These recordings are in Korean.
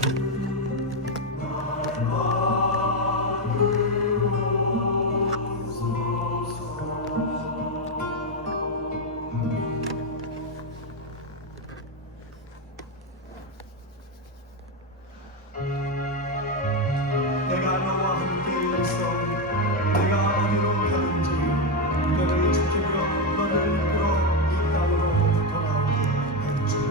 내가 너와 함께 있어 내가 어디로 가든지 너를 지키며 너를 이끌어 이 땅으로 돌아오게 할지라.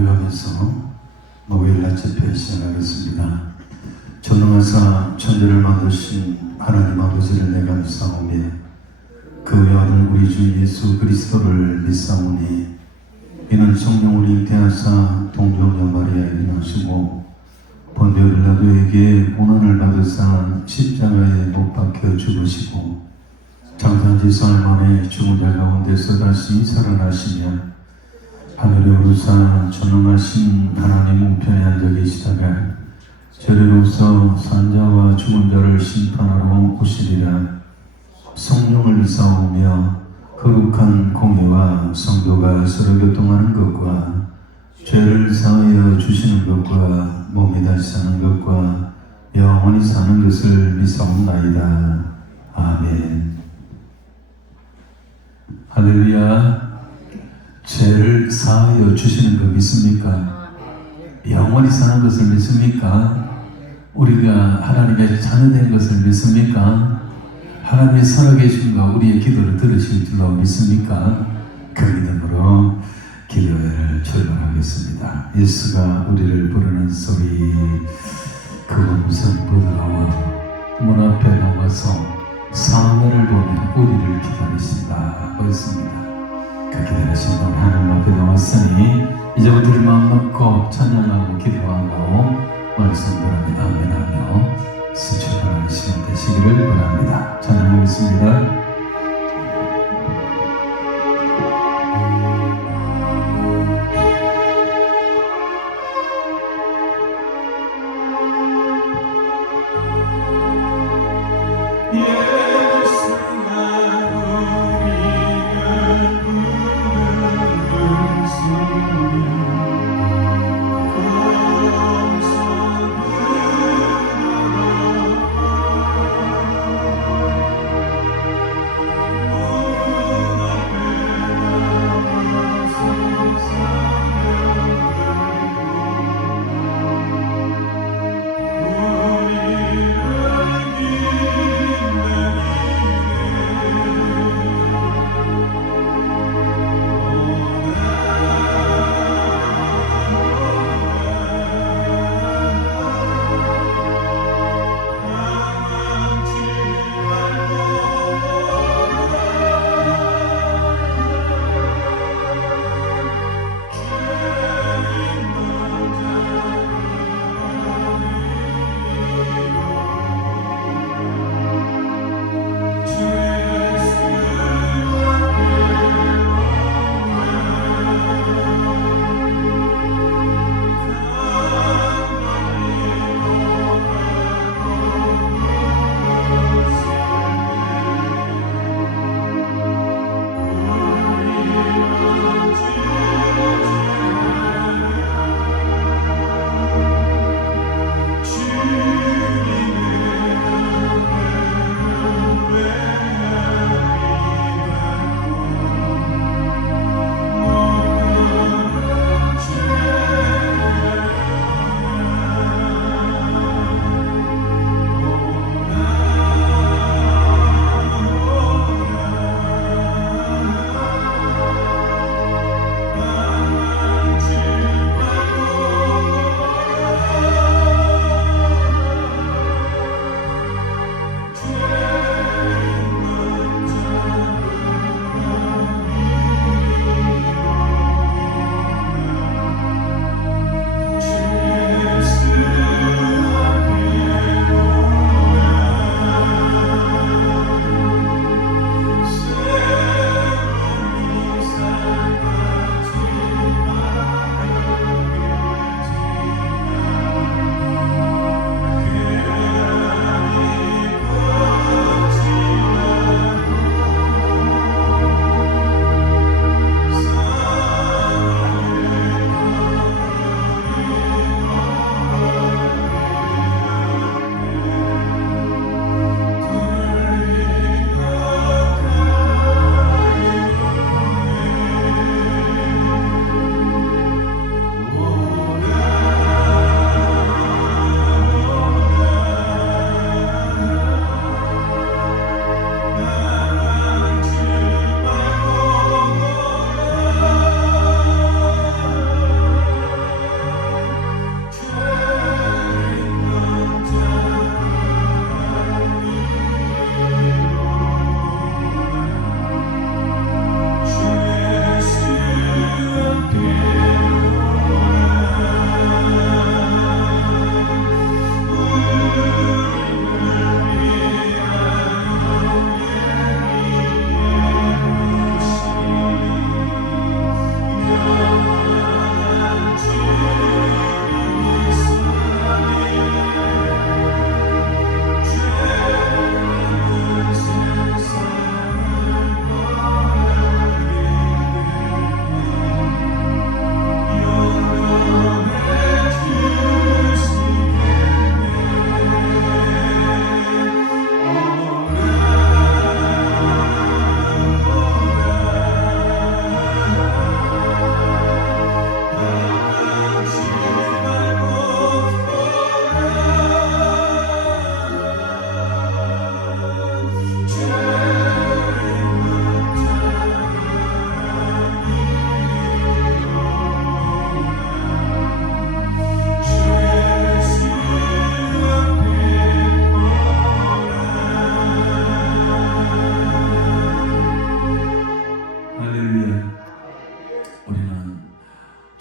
고백하면서 목요일 날 집회 시작하겠습니다. 전능하사 천지를 만드신 하나님 아버지를 내가 믿사오며 그의 아들 우리 주 예수 그리스도를 믿사오니 이는 성령으로 잉태하사 동정녀 마리아에 나시고 본디오 빌라도에게 고난을 받으사 십자가에 못 박혀 죽으시고 장사지 사흘 만에 죽은 자 가운데서 다시 살아나시며 하늘에 오르사 전능하신 하나님 우편에 앉아 계시다가 저리로서 산자와 죽은 자를 심판하러 오시리라. 성령을 믿사오며 거룩한 공예와 성도가 서로 교통하는 것과 죄를 사하여 주시는 것과 몸이 다시 사는 것과 영원히 사는 것을 믿사옵나이다. 아멘. 할렐루야. 죄를 사하여 주시는 거 믿습니까? 영원히 사는 것을 믿습니까? 우리가 하나님의 자녀된 것을 믿습니까? 하나님이 살아계신가 우리의 기도를 들으실 줄로 믿습니까? 그 믿음으로 기도회를 출발하겠습니다. 예수가 우리를 부르는 소리 그 음성 부드러워 문 앞에 나와서 사면을 보며 우리를 기다리신다. 그렇습니다. 그 기다리신 분 하나님 앞에 나왔으니 이제부터 우리 마음 놓고 찬양하고 기도하고 말씀 들으며 아멘하며 수출하는 시간 되시기를 바랍니다. 찬양하겠습니다.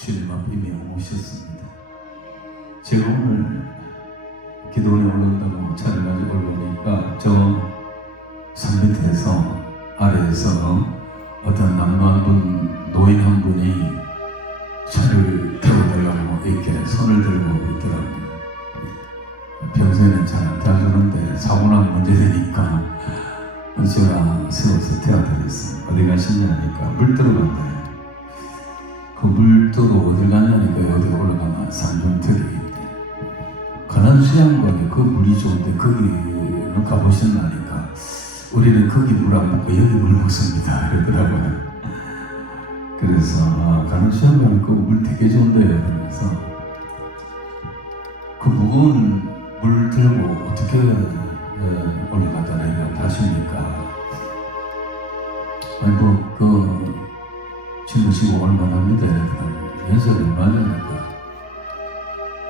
주님 앞에 이미 오셨습니다. 제가 오늘 기도원에 올라온다고 차를 가지고 올라오니까 저 산 밑에서 아래에서 어떤 남노한 분, 노인 한 분이 차를 태워달라고 이렇게 손을 들고 있더라고요. 평소에는 잘 안 태워주는데 사고나면 문제 되니까 제가 세워서 태워드렸어요. 어디 가시냐 하니까 물 들어간다. 그 물 뜨러 어딜 갔냐니까 어디 올라가면 산중턱이 있대. 가난 수양관에 그 물이 좋은데 거기는 가보셨나니까 우리는 거기 물 안 먹고 여기 물 먹습니다 그러더라고요. 그래서 가난 수양관에 그 물 되게 좋은데요. 그러면서 그 무거운 물 들고 어떻게 올라가다 내려갔다 하십니까? 아이고 그 지금 얼마나 합니다. 연세가 얼마냐니까.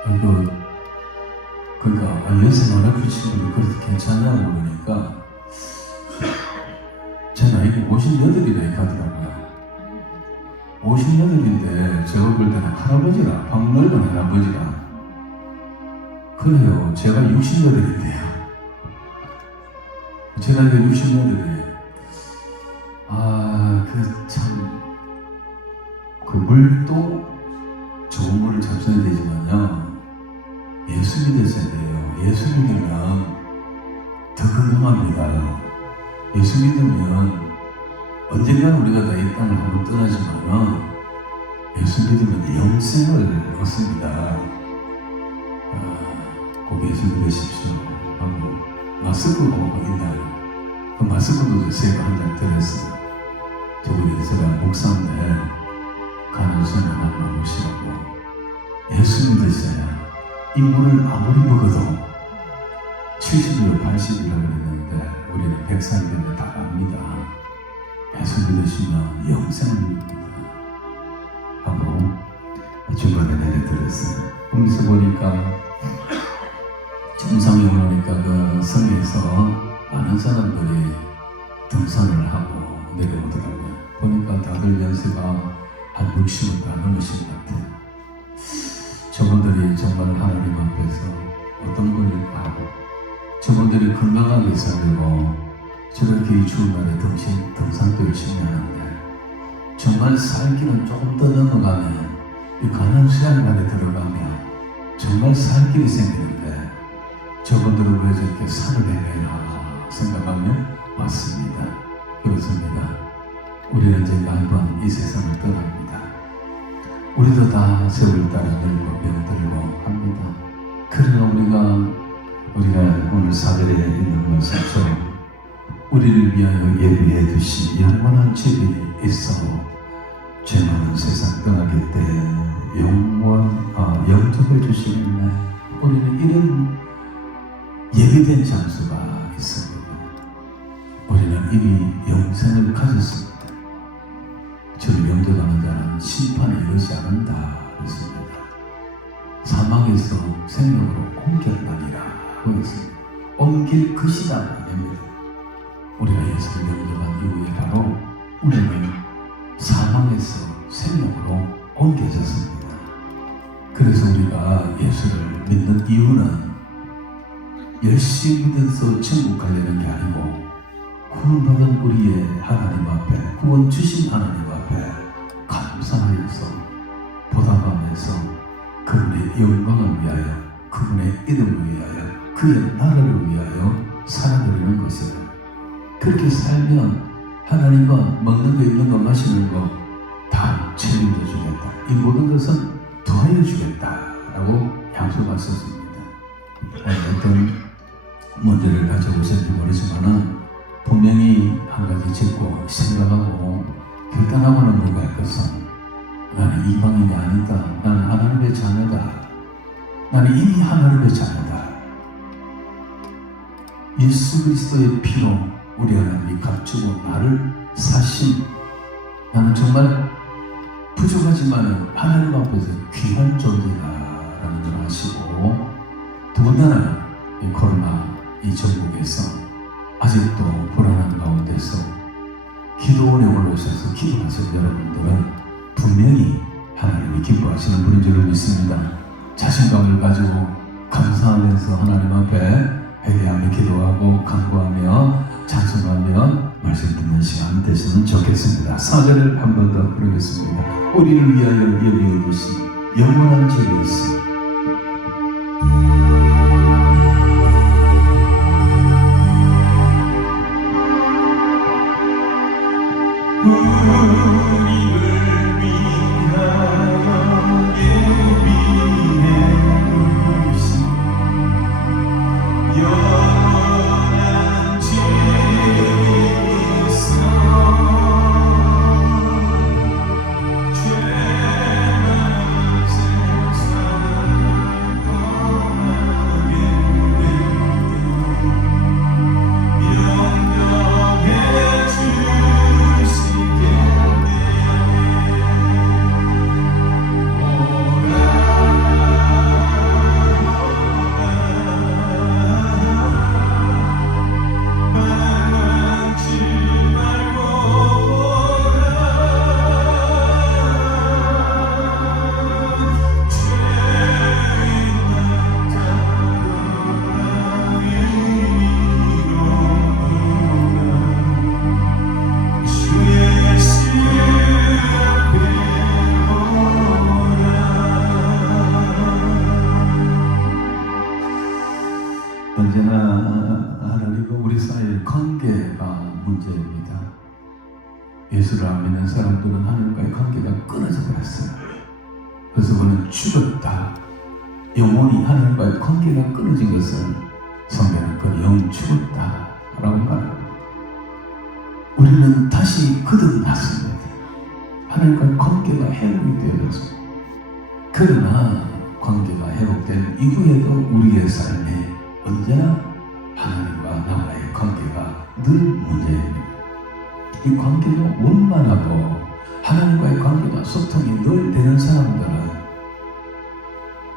아이고 그러니까 연세 많아 크신 분이 그렇게 괜찮냐고 그러니까 제 나이가 58이라 이렇게 하더라고요. 58인데 제가 볼 때는 할아버지라 방 넓은 할아버지라. 그래요. 제가 68인데요. 제 나이가 68이에요. 그 물도 좋은 물을 잡숴야 되지만요. 예수 믿으셔야 돼요. 예수 믿으면 더 건강합니다. 예수 믿으면 언젠가 우리가 다 이 땅을 한번 떠나지만은 예수 믿으면 영생을 얻습니다. 꼭 예수 믿으십시오. 하고 마스크가 있나요? 그 마스크도 제가 한 장 드렸어요. 저번에 제가 목사인데 가는 손에 한번 보시라고. 예수 믿으셔야 이 물을 아무리 먹어도 70일, 80일이라고 그랬는데 우리는 100살 되면 다 갑니다. 예수 믿으시면 영생입니다. 하고 중간에 내려드렸어요. 거기서 보니까 정상에 오니까 그 성에서 많은 사람들이 등산을 하고 내려오더라고요. 보니까 다들 연세가 한 60은 다 넘으신 것 같아요. 저분들이 정말 하나님 앞에서 어떤 분일까? 저분들이 건강하게 살고 저렇게 이 추운 날에 등산도 열심히 하는데 정말 살길은 조금 더 넘어가면 이 가난 수양관에 들어가면 정말 살 길이 생기는데 저분들은 왜 저렇게 산을 헤매나 생각하면 맞습니다. 그렇습니다. 우리는 이제 한번 이 세상을 떠납니다. 우리도 다 세월 따라 늙고 병들고 합니다. 그러나 우리가 오늘 사절에 있는 말씀처럼 우리를 위하여 예비해 두신 영원한 집이 있어 죄 많은 세상 떠나기 때에 영접해 주시겠네. 우리는 이런 예비된 장소가 있습니다. 우리는 이미 영생을 가졌습니다. 저를 영접하는 자는 심판에 이르지 않는다 그랬습니다. 사망에서 생명으로 옮겼다니라 그랬습니다. 옮길 것이다 아닙니다. 우리가 예수를 영접한 이후에 바로 우리는 사망에서 생명으로 옮겨졌습니다. 그래서 우리가 예수를 믿는 이유는 열심히 믿어서 천국 가려는 게 아니고 구원받은 우리의 하나님 앞에 구원 주신 하나님 앞에 감사하여서 보답하면서 그분의 영광을 위하여 그분의 이름을 위하여 그의 나라를 위하여 살아드리는 것이에요. 그렇게 살면 하나님과 먹는 거 입는 거 마시는 거 다 책임져 주겠다. 이 모든 것은 더하여 주겠다라고 약속하셨습니다. 어떤 문제를 가져오셨는지 모르지만은 분명히 한 가지 짓고 생각하고 결단하고는 뭔가 할 것은 나는 이방인이 아니다. 나는 하나님의 자녀다. 나는 이미 하나님의 자녀다. 예수 그리스도의 피로 우리 하나님이 값주고 나를 사신 나는 정말 부족하지만 하나님 앞에서 귀한 존재다라는 걸 아시고 더군다나 이 코로나 이 전국에서 아직도 불안한 가운데서 기도원에 올라오셔서 기도하신 여러분들은 분명히 하나님이 많이 기뻐하시는 분인 줄 믿습니다. 자신감을 가지고 감사하면서 하나님 앞에 회개하며 기도하고 간구하며 찬송하며 말씀 듣는 시간 되시면 좋겠습니다. 4절을 한 번 더 부르겠습니다. 우리를 위하여 예비해 주신 영원한 집이 있어. 우리를 위하여 예비해 두신 영원한 집이 있어. 죄만 세상을 떠나게 되고 영접해 언제나 하나님과 우리 사이의 관계가 문제입니다. 예수를 안 믿는 사람들은 하나님과의 관계가 끊어져 버렸어요. 그래서 그는 죽었다. 영원히 하나님과의 관계가 끊어진 것을 성경은 그 영 죽었다 라고 말합니다. 우리는 다시 거듭났습니다. 하나님과의 관계가 회복이 되어졌습니다. 그러나 관계가 회복된 이후에도 우리의 삶에 언제나 하나님과 나와의 관계가 늘 문제입니다. 이 관계가 원만하고 하나님과의 관계가 소통이 늘 되는 사람들은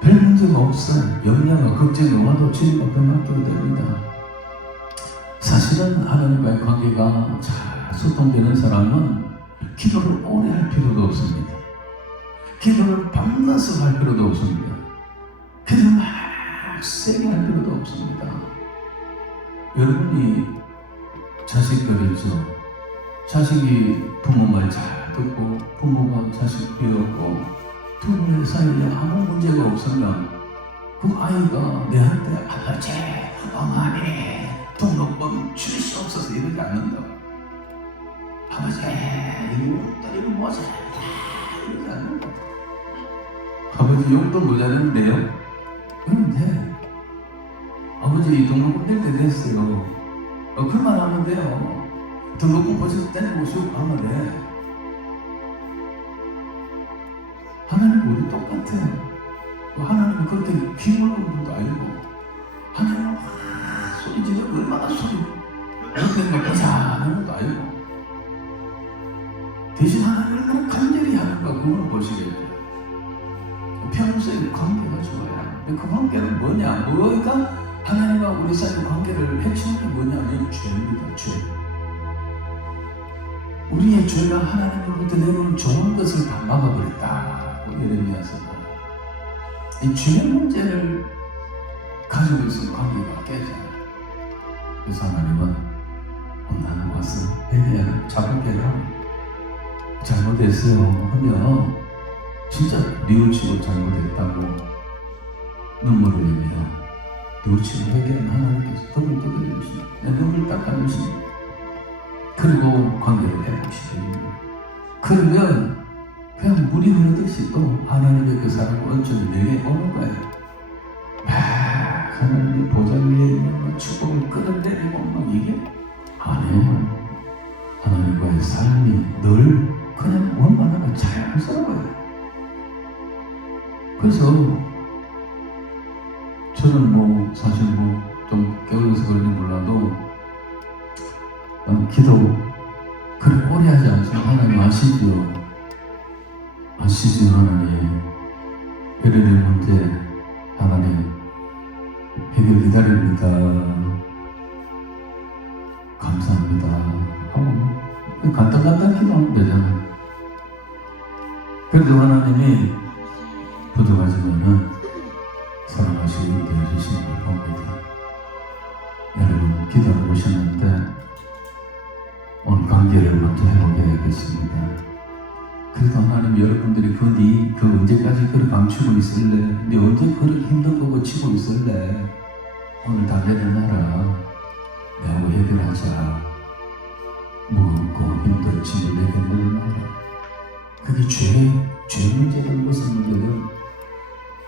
별 문제가 없어요. 염려와 걱정이 와도 주님 앞에 맡기게 됩니다. 사실은 하나님과의 관계가 잘 소통되는 사람은 기도를 오래 할 필요도 없습니다. 기도를 밤낮을 할 필요도 없습니다. 기도를 막 세게 할 필요도 없습니다. 여러분이 자식들이죠. 자식이 부모 말 잘 듣고 부모가 자식 비웠고 두 분의 사이에 아무 문제가 없으면 그 아이가 내한테 아버지, 어머니 등록금 줄 수 없어서 이러지 않는다. 아버지 이거 뭐지? 이러지 않는다. 아버지 용돈 모자랐는데요? 그런데 아버지 등록금 낼 때 됐어요. 그만 하면 돼요. 등록금 벌써 떼내고 쉬고 하면 돼. 하나님 우리 똑같아요. 하나님은 그렇게 귀물는 분도 아니고 하나님은 소리 지르고 얼마나 소리 그렇게 가자는 것도 아니고 대신 하나님을 그냥 간절히 하는가 그걸 보시겠죠. 평소에 관계가 좋아요. 그 관계는 뭐냐? 뭐가 하나님과 우리 사이의 관계를 해치는 게 뭐냐면 죄입니다. 죄. 우리의 죄가 하나님으로부터 내놓은 좋은 것을 다 막아버렸다. 예레미야서 이 죄의 문제를 가지고 있어 관계가 깨져요. 그래서 하나님은 나는 와서 회개하라, 자백해라. 잘못했어요 하면 진짜 뉘우치고 잘못했다고 눈물을 흘리며 뉘우치고 회개한 하나님께서 덕을 뜯어주시고 내 눈을 닦아주시고 그리고 관계를 회복시킵니다. 그러면 그냥 물이 흐르듯이 또 하나님의 그 사랑과 은총이 내게 오는 거예요. 막 하나님의 보좌 위에 있는 축복을 끌어내리고 막 이게 아니에요. 하나님과의 삶이 늘 그냥 원만하고 자연스러워요. 그래서 저는 사실 좀 게을러서 그런지 몰라도 기도 그렇게 오래 하지 않지만 하나님 아시지요. 하나님. 예레미야 문제 하나님 해결 기다립니다. 감사합니다. 하고 간단간단 기도하면 되잖아요. 그래도 하나님이 부족하지만은 사랑하시고 있게 해주시는 걸 봅니다. 여러분 기도하고 오셨는데 오늘 관계를 먼저 회복해야겠습니다. 그래도 하나님 여러분들이 그 언제까지 그렇게 감추고 있을래? 네 언제 그렇게 힘든 거 고치고 있을래? 오늘 달려내놔라. 내하고 해결하자. 무겁고 힘든 짐을 내게 내려놔라. 그게 죄 문제든 무슨 문제든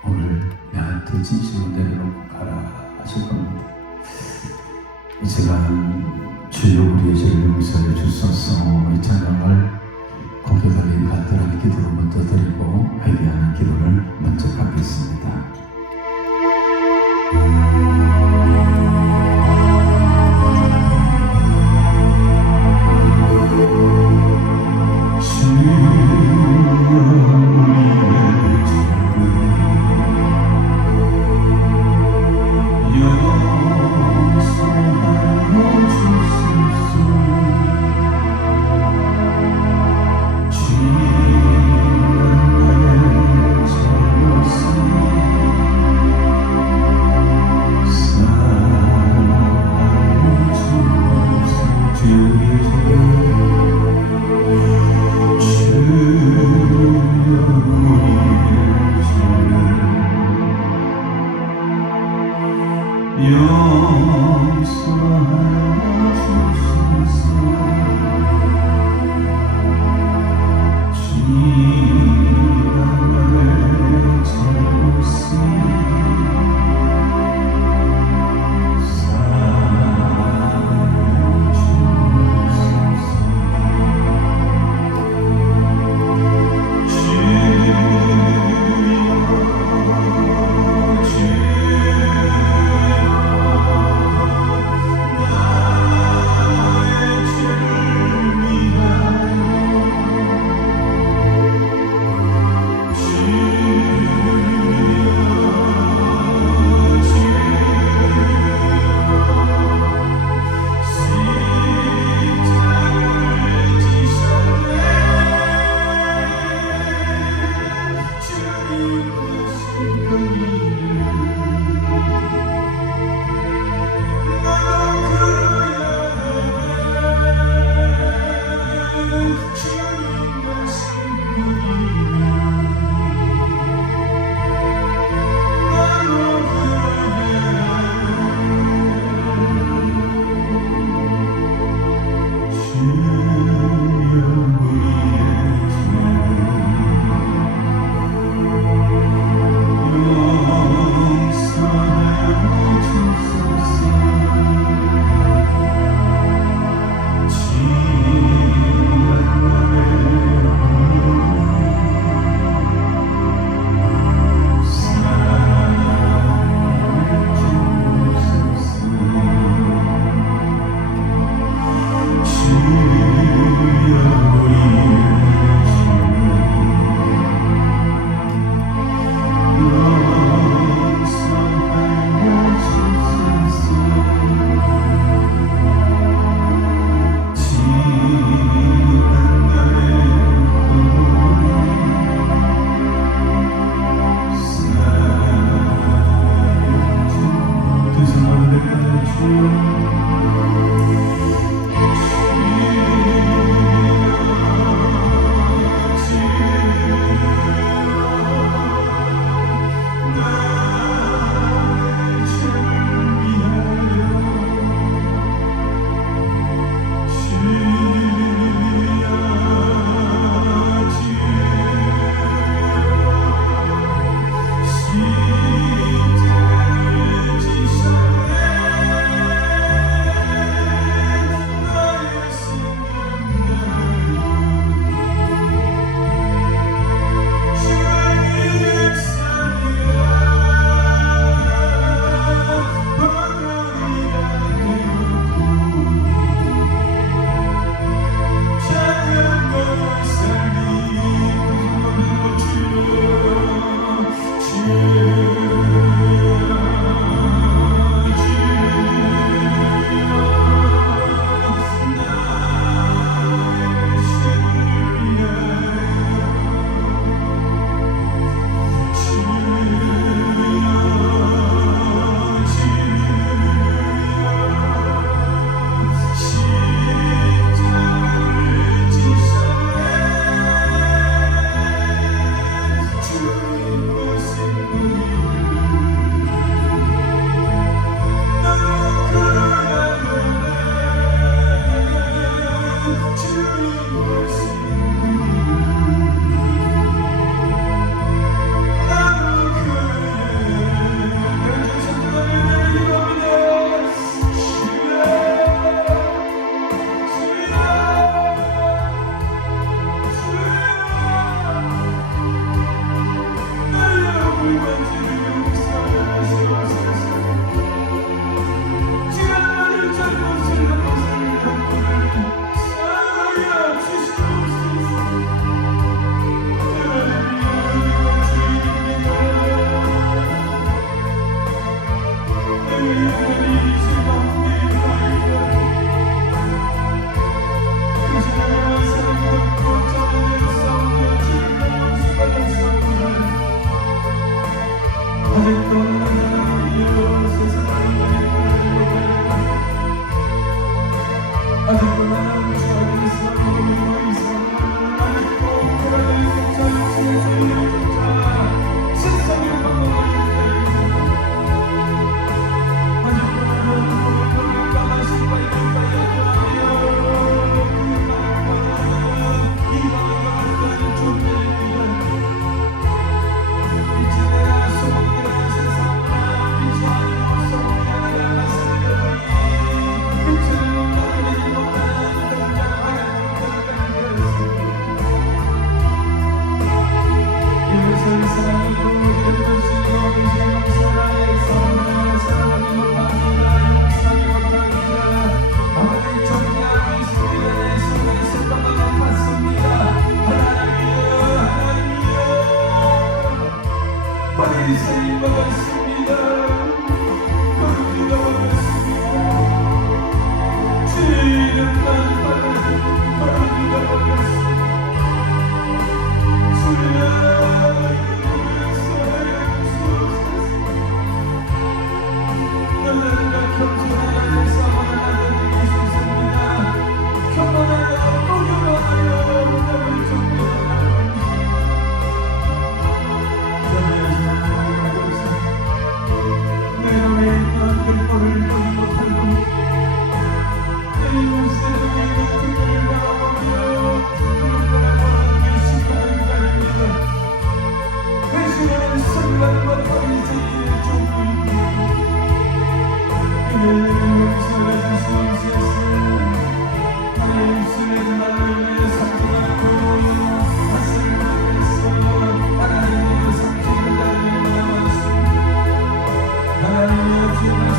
오늘 내한테 진심을 내려놓고 가라 하실 겁니다. 이 시간 주여 우리의 죄를 용서해 주소서. 이 찬양을 고개 돌린 간절한 기도로 먼저 드리고 회개하는 기도를 먼저 하겠습니다. 주여 아직도 하나님이여 세상을 아직도 나는 주 안에서 아직도 그라의 공사를 지어서 이루자 세상의 방법을 아직도 나는 너를 떠나신 바 세임 받았습니다. 거룩히가 받았습니다. 주의 날 받은 거룩히가 받았습니다. 주의 이름을 사랑하소서. 너희가 겸손하여 사모하는 이소서입니다. 겸손하여 공경하여 너를 존경하라. 너를 보지 못하고 내 인생의 등을 바라보며 그를 시간을 가립니다. 그 시간은 선량과 바리새인의 종입니다. 그를 용서해 주시옵소서. 나의 입술에 나를 위해 상징하고 낯을 만해서 하나님의 상징을 나를 남았습니다. 하나님의 주님의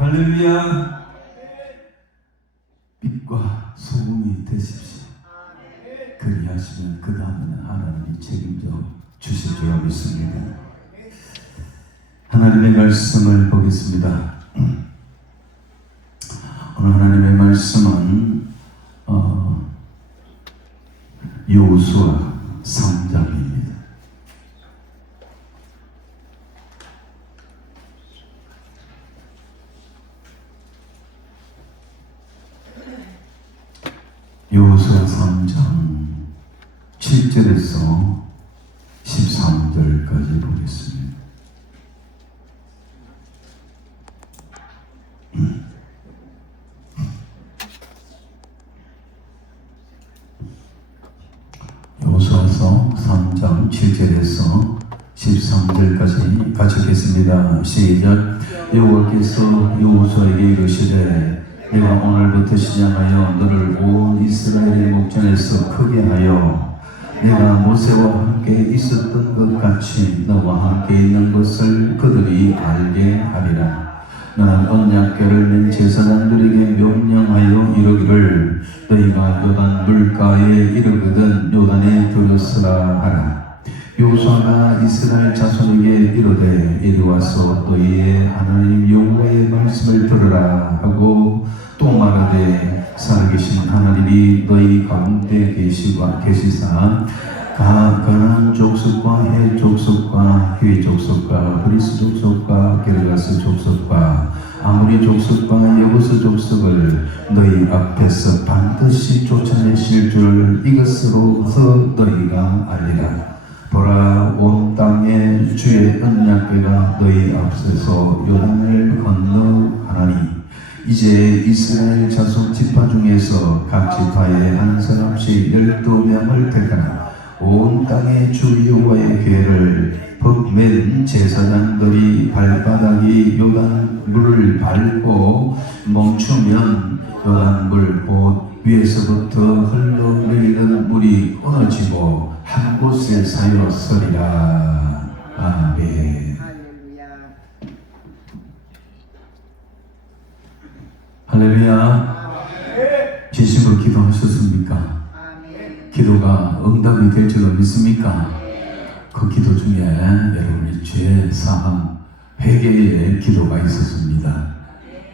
할렐루야. 빛과 소금이 되십시오. 그리하시면 그 다음에는 하나님이 책임져 주실 줄 믿습니다. 하나님의 말씀을 보겠습니다. 오늘 하나님의 말씀은 여호수아 3장입니다. 여호수아 3장 7절에서 13절까지 보겠습니다. 여호수아서 3장 7절에서 13절까지 같이 읽겠습니다. 시작. 여호와께서 여호수아에게 이르시되 내가 오늘부터 시작하여 너를 온 이스라엘의 목전에서 크게 하여 내가 모세와 함께 있었던 것 같이 너와 함께 있는 것을 그들이 알게 하리라. 너는 언약궤를 맨 제사장들에게 명령하여 이르기를 너희가 요단 물가에 이르거든 요단에 들어서라 하라. 여호수아가 이스라엘 자손에게 이르되 이리 와서 너희의 하나님 여호와의 말씀을 들으라 하고 또 말하되 살아계신 하나님이 너희 가운데 계시사 가나안 족속과 헷 족속과 휘 족속 내가 너희 앞서서 요단을 건너가나니 이제 이스라엘 자손 지파 중에서 각 지파에 한 사람씩 12명을 택하나 온 땅의 주 여호와의 궤를 법맨 제사장들이 발바닥이 요단물을 밟고 멈추면 요단물 곧 위에서부터 흘러내리는 물이 끊어지고 한 곳에 사여 서리라. 아멘. 할렐루야. 진심으로 기도하셨습니까? 기도가 응답이 될 줄로 믿습니까? 그 기도 중에 여러분의 죄 사함 회개의 기도가 있었습니다.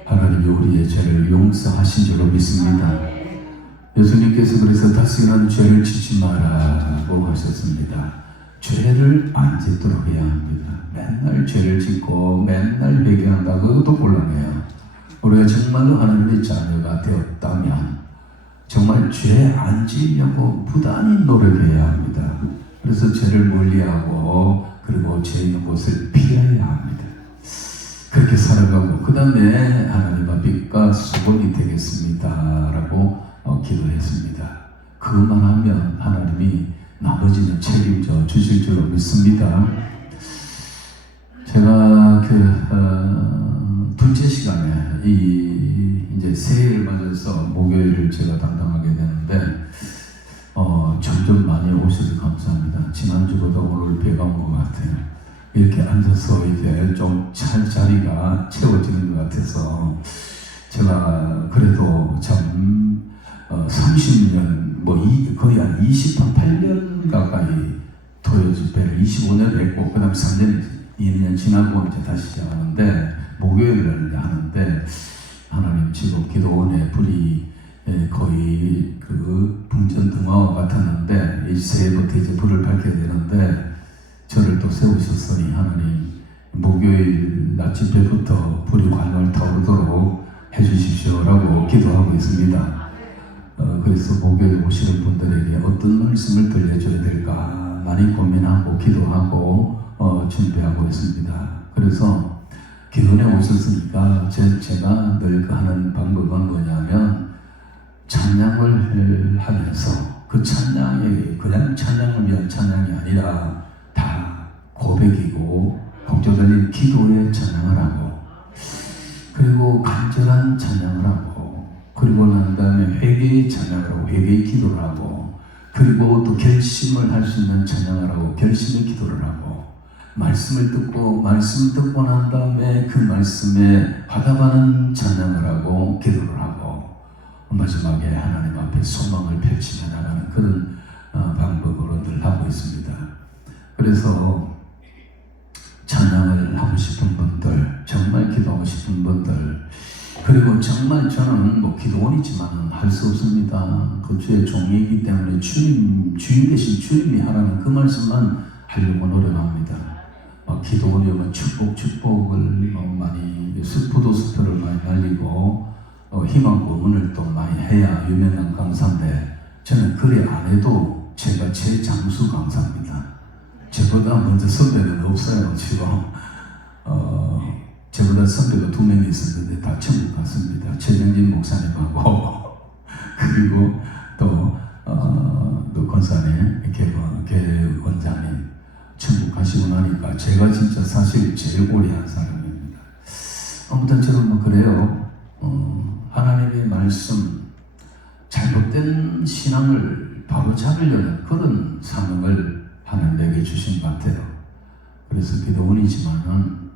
하나님이 우리의 죄를 용서하신 줄로 믿습니다. 예수님께서 그래서 다시는 죄를 짓지 마라고 하셨습니다. 죄를 안 짓도록 해야 합니다. 맨날 죄를 짓고 맨날 회개한다. 그것도 곤란해요. 우리가 정말로 하나님의 자녀가 되었다면 정말 죄 안 지으려고 부단히 노력해야 합니다. 그래서 죄를 멀리하고 그리고 죄 있는 곳을 피해야 합니다. 그렇게 살아가고 그 다음에 하나님 앞에 수건이 되겠습니다 라고 기도했습니다. 그것만 하면 하나님이 나머지는 책임져 주실 줄로 믿습니다. 제가 둘째 시간에 이제 새해를 맞아서 목요일을 제가 담당하게 되는데 점점 많이 오셔서 감사합니다. 지난주보다 오늘 배가 온 것 같아요. 이렇게 앉아서 이제 좀 자리가 채워지는 것 같아서 제가 그래도 참 30년 거의 한 28년 가까이 토요 집회를 25년 했고 그 다음 3년 2년 지나고 이제 다시 시작하는데 목요일을 하는데 하나님 지금 기도원의 불이 거의 그 풍전등화와 같았는데 이 새해부터 이제 불을 밝혀야 되는데 저를 또 세우셨으니 하나님 목요일 낮 집회부터 불이 활활 타오르도록 해주십시오라고 기도하고 있습니다. 그래서 목요일 오시는 분들에게 어떤 말씀을 들려줘야 될까 많이 고민하고 기도하고 준비하고 있습니다. 그래서 기도원에 오셨으니까 제가 늘 하는 방법은 뭐냐면 찬양을 하면서 그 찬양이 그냥 찬양을 위한 찬양이 아니라 다 고백이고 독자적인 기도의 찬양을 하고 그리고 간절한 찬양을 하고 그리고 난 다음에 회개의 찬양을 하고 회개의 기도를 하고 그리고 또 결심을 할 수 있는 찬양을 하고 결심의 기도를 하고 말씀을 듣고 말씀 듣고 난 다음에 그 말씀에 화답하는 찬양을 하고 기도를 하고 마지막에 하나님 앞에 소망을 펼치며 나가는 그런 방법으로 늘 하고 있습니다. 그래서 찬양을 하고 싶은 분들, 정말 기도하고 싶은 분들, 그리고 정말 저는 기도원이지만 할 수 없습니다. 그 주의 종이기 때문에 주인 되신 주님이 하라는 그 말씀만 하려고 노력합니다. 기도원이 오면 축복을 많이 부도 수표를 많이 날리고 희망 고문을 또 많이 해야 유명한 강사인데 저는 그래 안 해도 제가 최장수 강사입니다. 저보다 먼저 선배는 없어요. 지금 저보다 선배가 2명이 있었는데 다 천국 갔습니다. 최정진 목사님하고 그리고 또 권사님 원장님 천국 가시고 나니까 제가 진짜 사실 제일 오래 한 사람입니다. 아무튼 저는 그래요. 하나님의 말씀 잘못된 신앙을 바로 잡으려는 그런 사명을 하나님에게 주신 것 같아요. 그래서 기도원이지만은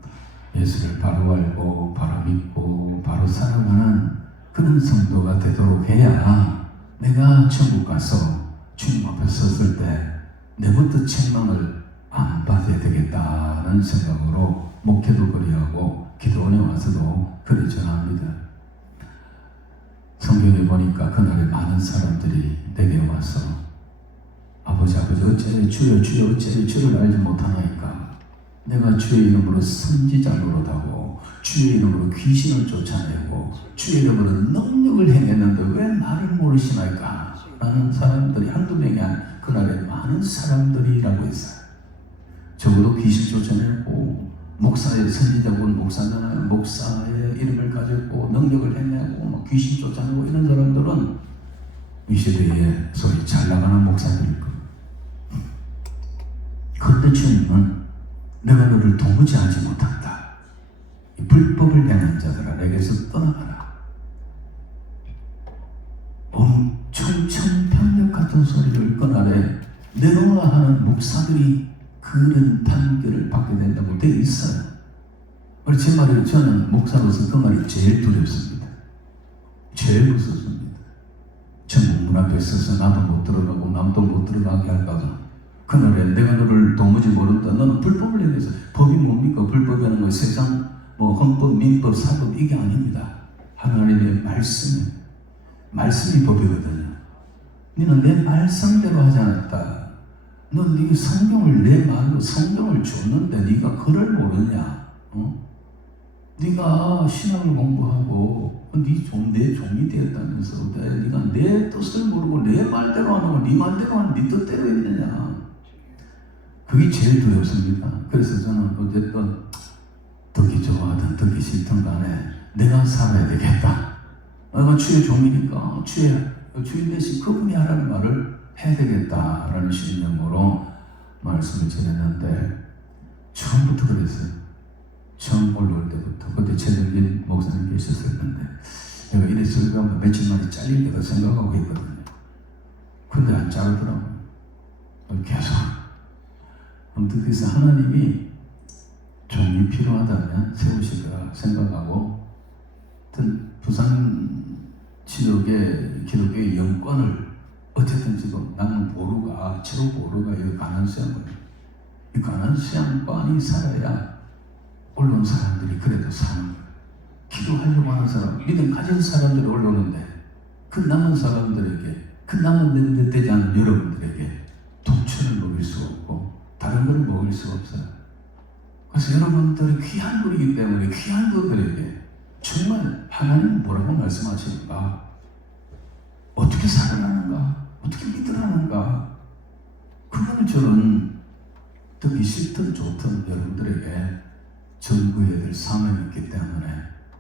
예수를 바로 알고 바로 믿고 바로 살아가는 그런 성도가 되도록 해야 내가 천국 가서 주님 앞에 섰을 때 내부터 책망을 안 받아야 되겠다는 생각으로 목회도 그리하고 기도원에 와서도 그리 전합니다. 성경에 보니까 그날에 많은 사람들이 내게 와서 아버지 어째 주여 어째 주를 알지 못하나이까. 내가 주의 이름으로 선지자 노릇하고 주의 이름으로 귀신을 쫓아내고 주의 이름으로 능력을 행했는데 왜 나를 모르시나이까. 라는 사람들이 한두 명이 아닌 그날에 많은 사람들이라고 했어요. 적어도 귀신 쫓아내고 선지자분 목사잖아요. 목사의 이름을 가지고 능력을 해내고 뭐 귀신 쫓아내고 이런 사람들은 이 시대에 소위 잘 나가는 목사들일 거예요. 그런데 주님은 내가 너를 도무지 하지 못한다. 이 불법을 행한 자들아 내게서 떠나가라. 엄청 천편력 같은 소리를 꺼내래 내놓으라 하는 목사들이 그런 판결을 받게 된다고 되어 있어요. 그래서 제 말이 저는 목사로서 그 말이 제일 두렵습니다. 제일 무섭습니다. 전국 문 앞에 서서 나도 못 들어가고 남도 못 들어가게 할까봐 그날에 내가 너를 도무지 모른다. 너는 불법을 행해서 법이 뭡니까? 불법이라는 건 세상 뭐 헌법, 민법, 사법 이게 아닙니다. 하나님의 말씀이 법이거든요. 너는 내 말씀대로 하지 않았다. 넌 네 성경을 내 말로 성경을 줬는데 네가 글을 모르냐? 네가 신학을 공부하고 내 종이 되었다면서 네가 내 뜻을 모르고 내 말대로 안 하고 네 말대로 하는 네 뜻대로 했느냐? 그게 제일 두렵습니다. 그래서 저는 어쨌든 듣기 좋아하든 듣기 싫든 간에 내가 살아야 되겠다. 내가 주의 종이니까 주인 대신 그분이 하라는 말을 해야 되겠다라는 신념으로 말씀을 전했는데 처음부터 그랬어요. 처음 올라올 때부터. 그때 최정진 목사님 계셨을 텐데 내가 이랬을까 며칠 만에 잘릴 거다 생각하고 있거든요. 근데 안 자르더라고요. 계속. 아무튼 그래서 하나님이 종이 필요하다면 세우시리라 생각하고 부산 기록의 영권을 어쨌든 지금 나는 최고 보루가 이 가난수양권이에요. 이 가난수양권이 살아야 언론 사람들이 그래도 사는 거예요. 기도하려고 하는 사람, 믿음 가진 사람들이 올라오는데 그 남은 사람들에게, 그 남은 되지 않은 여러분들에게 동천을 먹일 수 없고 다른 것을 먹일 수 없어요. 그래서 여러분들이 귀한 분이기 때문에 귀한 분들에게 정말 하나님은 뭐라고 말씀하시는가? 어떻게 살아가는가? 어떻게 믿으라는가? 그거를 저는 듣기 싫든 좋든 여러분들에게 전구해야 될 사명이 있기 때문에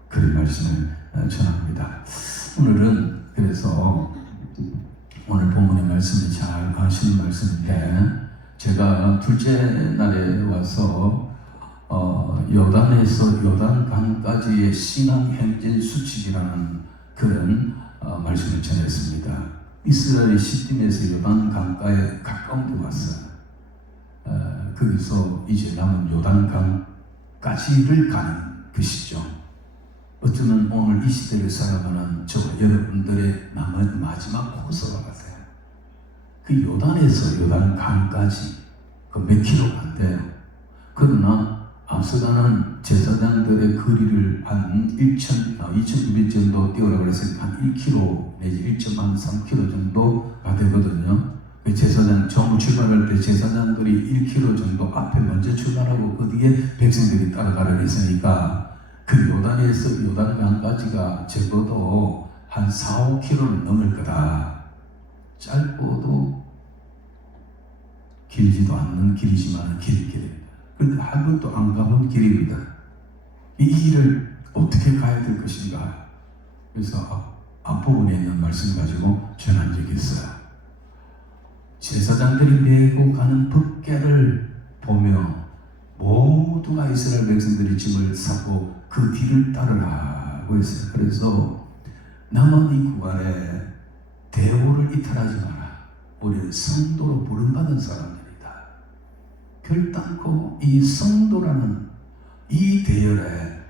그런 말씀을 전합니다. 오늘은 그래서 오늘 본문의 말씀이 잘 가시는 말씀인데 제가 둘째 날에 와서 요단강까지의 신앙 행진 수칙이라는 그런 말씀을 전했습니다. 이스라엘이 시딤에서 요단강가에 가까운 데 왔어요. 거기서 이제 남은 요단강까지를 가는 것이죠. 어쩌면 오늘 이 시대를 살아가는 저와 여러분들의 남은 마지막 코스와 같아요. 그 요단에서 요단강까지 그 몇 킬로가 안 돼요. 그러나 앞서가는 제사장들의 거리를 한 2,900 정도 뛰어라고 해서 한 1km 내지 1.3km 정도가 되거든요. 제사장 처음 출발할 때 제사장들이 1km 정도 앞에 먼저 출발하고 그 뒤에 백성들이 따라가려고 했으니까 그 요단에서 요단강까지가 적어도 한 4-5km는 넘을 거다. 짧고도 길지도 않는 길이지만 길입니다. 그런데 한 번도 안 가본 길입니다. 이 길을 어떻게 가야 될 것인가? 그래서 앞부분에 있는 말씀 가지고 전한 적이 있어요. 제사장들이 메고 가는 법궤를 보며 모두가 이스라엘 백성들이 짐을 싸고 그 뒤를 따르라고 했어요. 그래서 남은 이 구간에 대오를 이탈하지 마라. 우리는 성도로 부름받은 사람들이다. 결단코 이 성도라는 이 대열에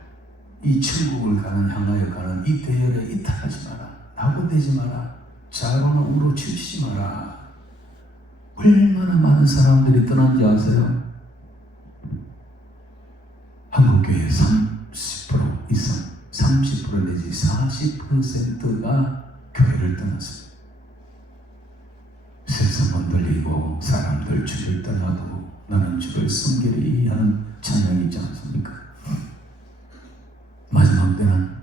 이 천국을 향하여 가는 이 대열에 이탈하지 마라. 낙오되지 마라. 좌로나 우로 치우치지 마라. 얼마나 많은 사람들이 떠난지 아세요? 한국교회 30% 이상, 30% 내지 40%가 교회를 떠났습니다. 세상 흔들리고 사람들 주를 떠나도 나는 주를 섬기리 하는 찬양이 있지 않습니까? 마지막 때는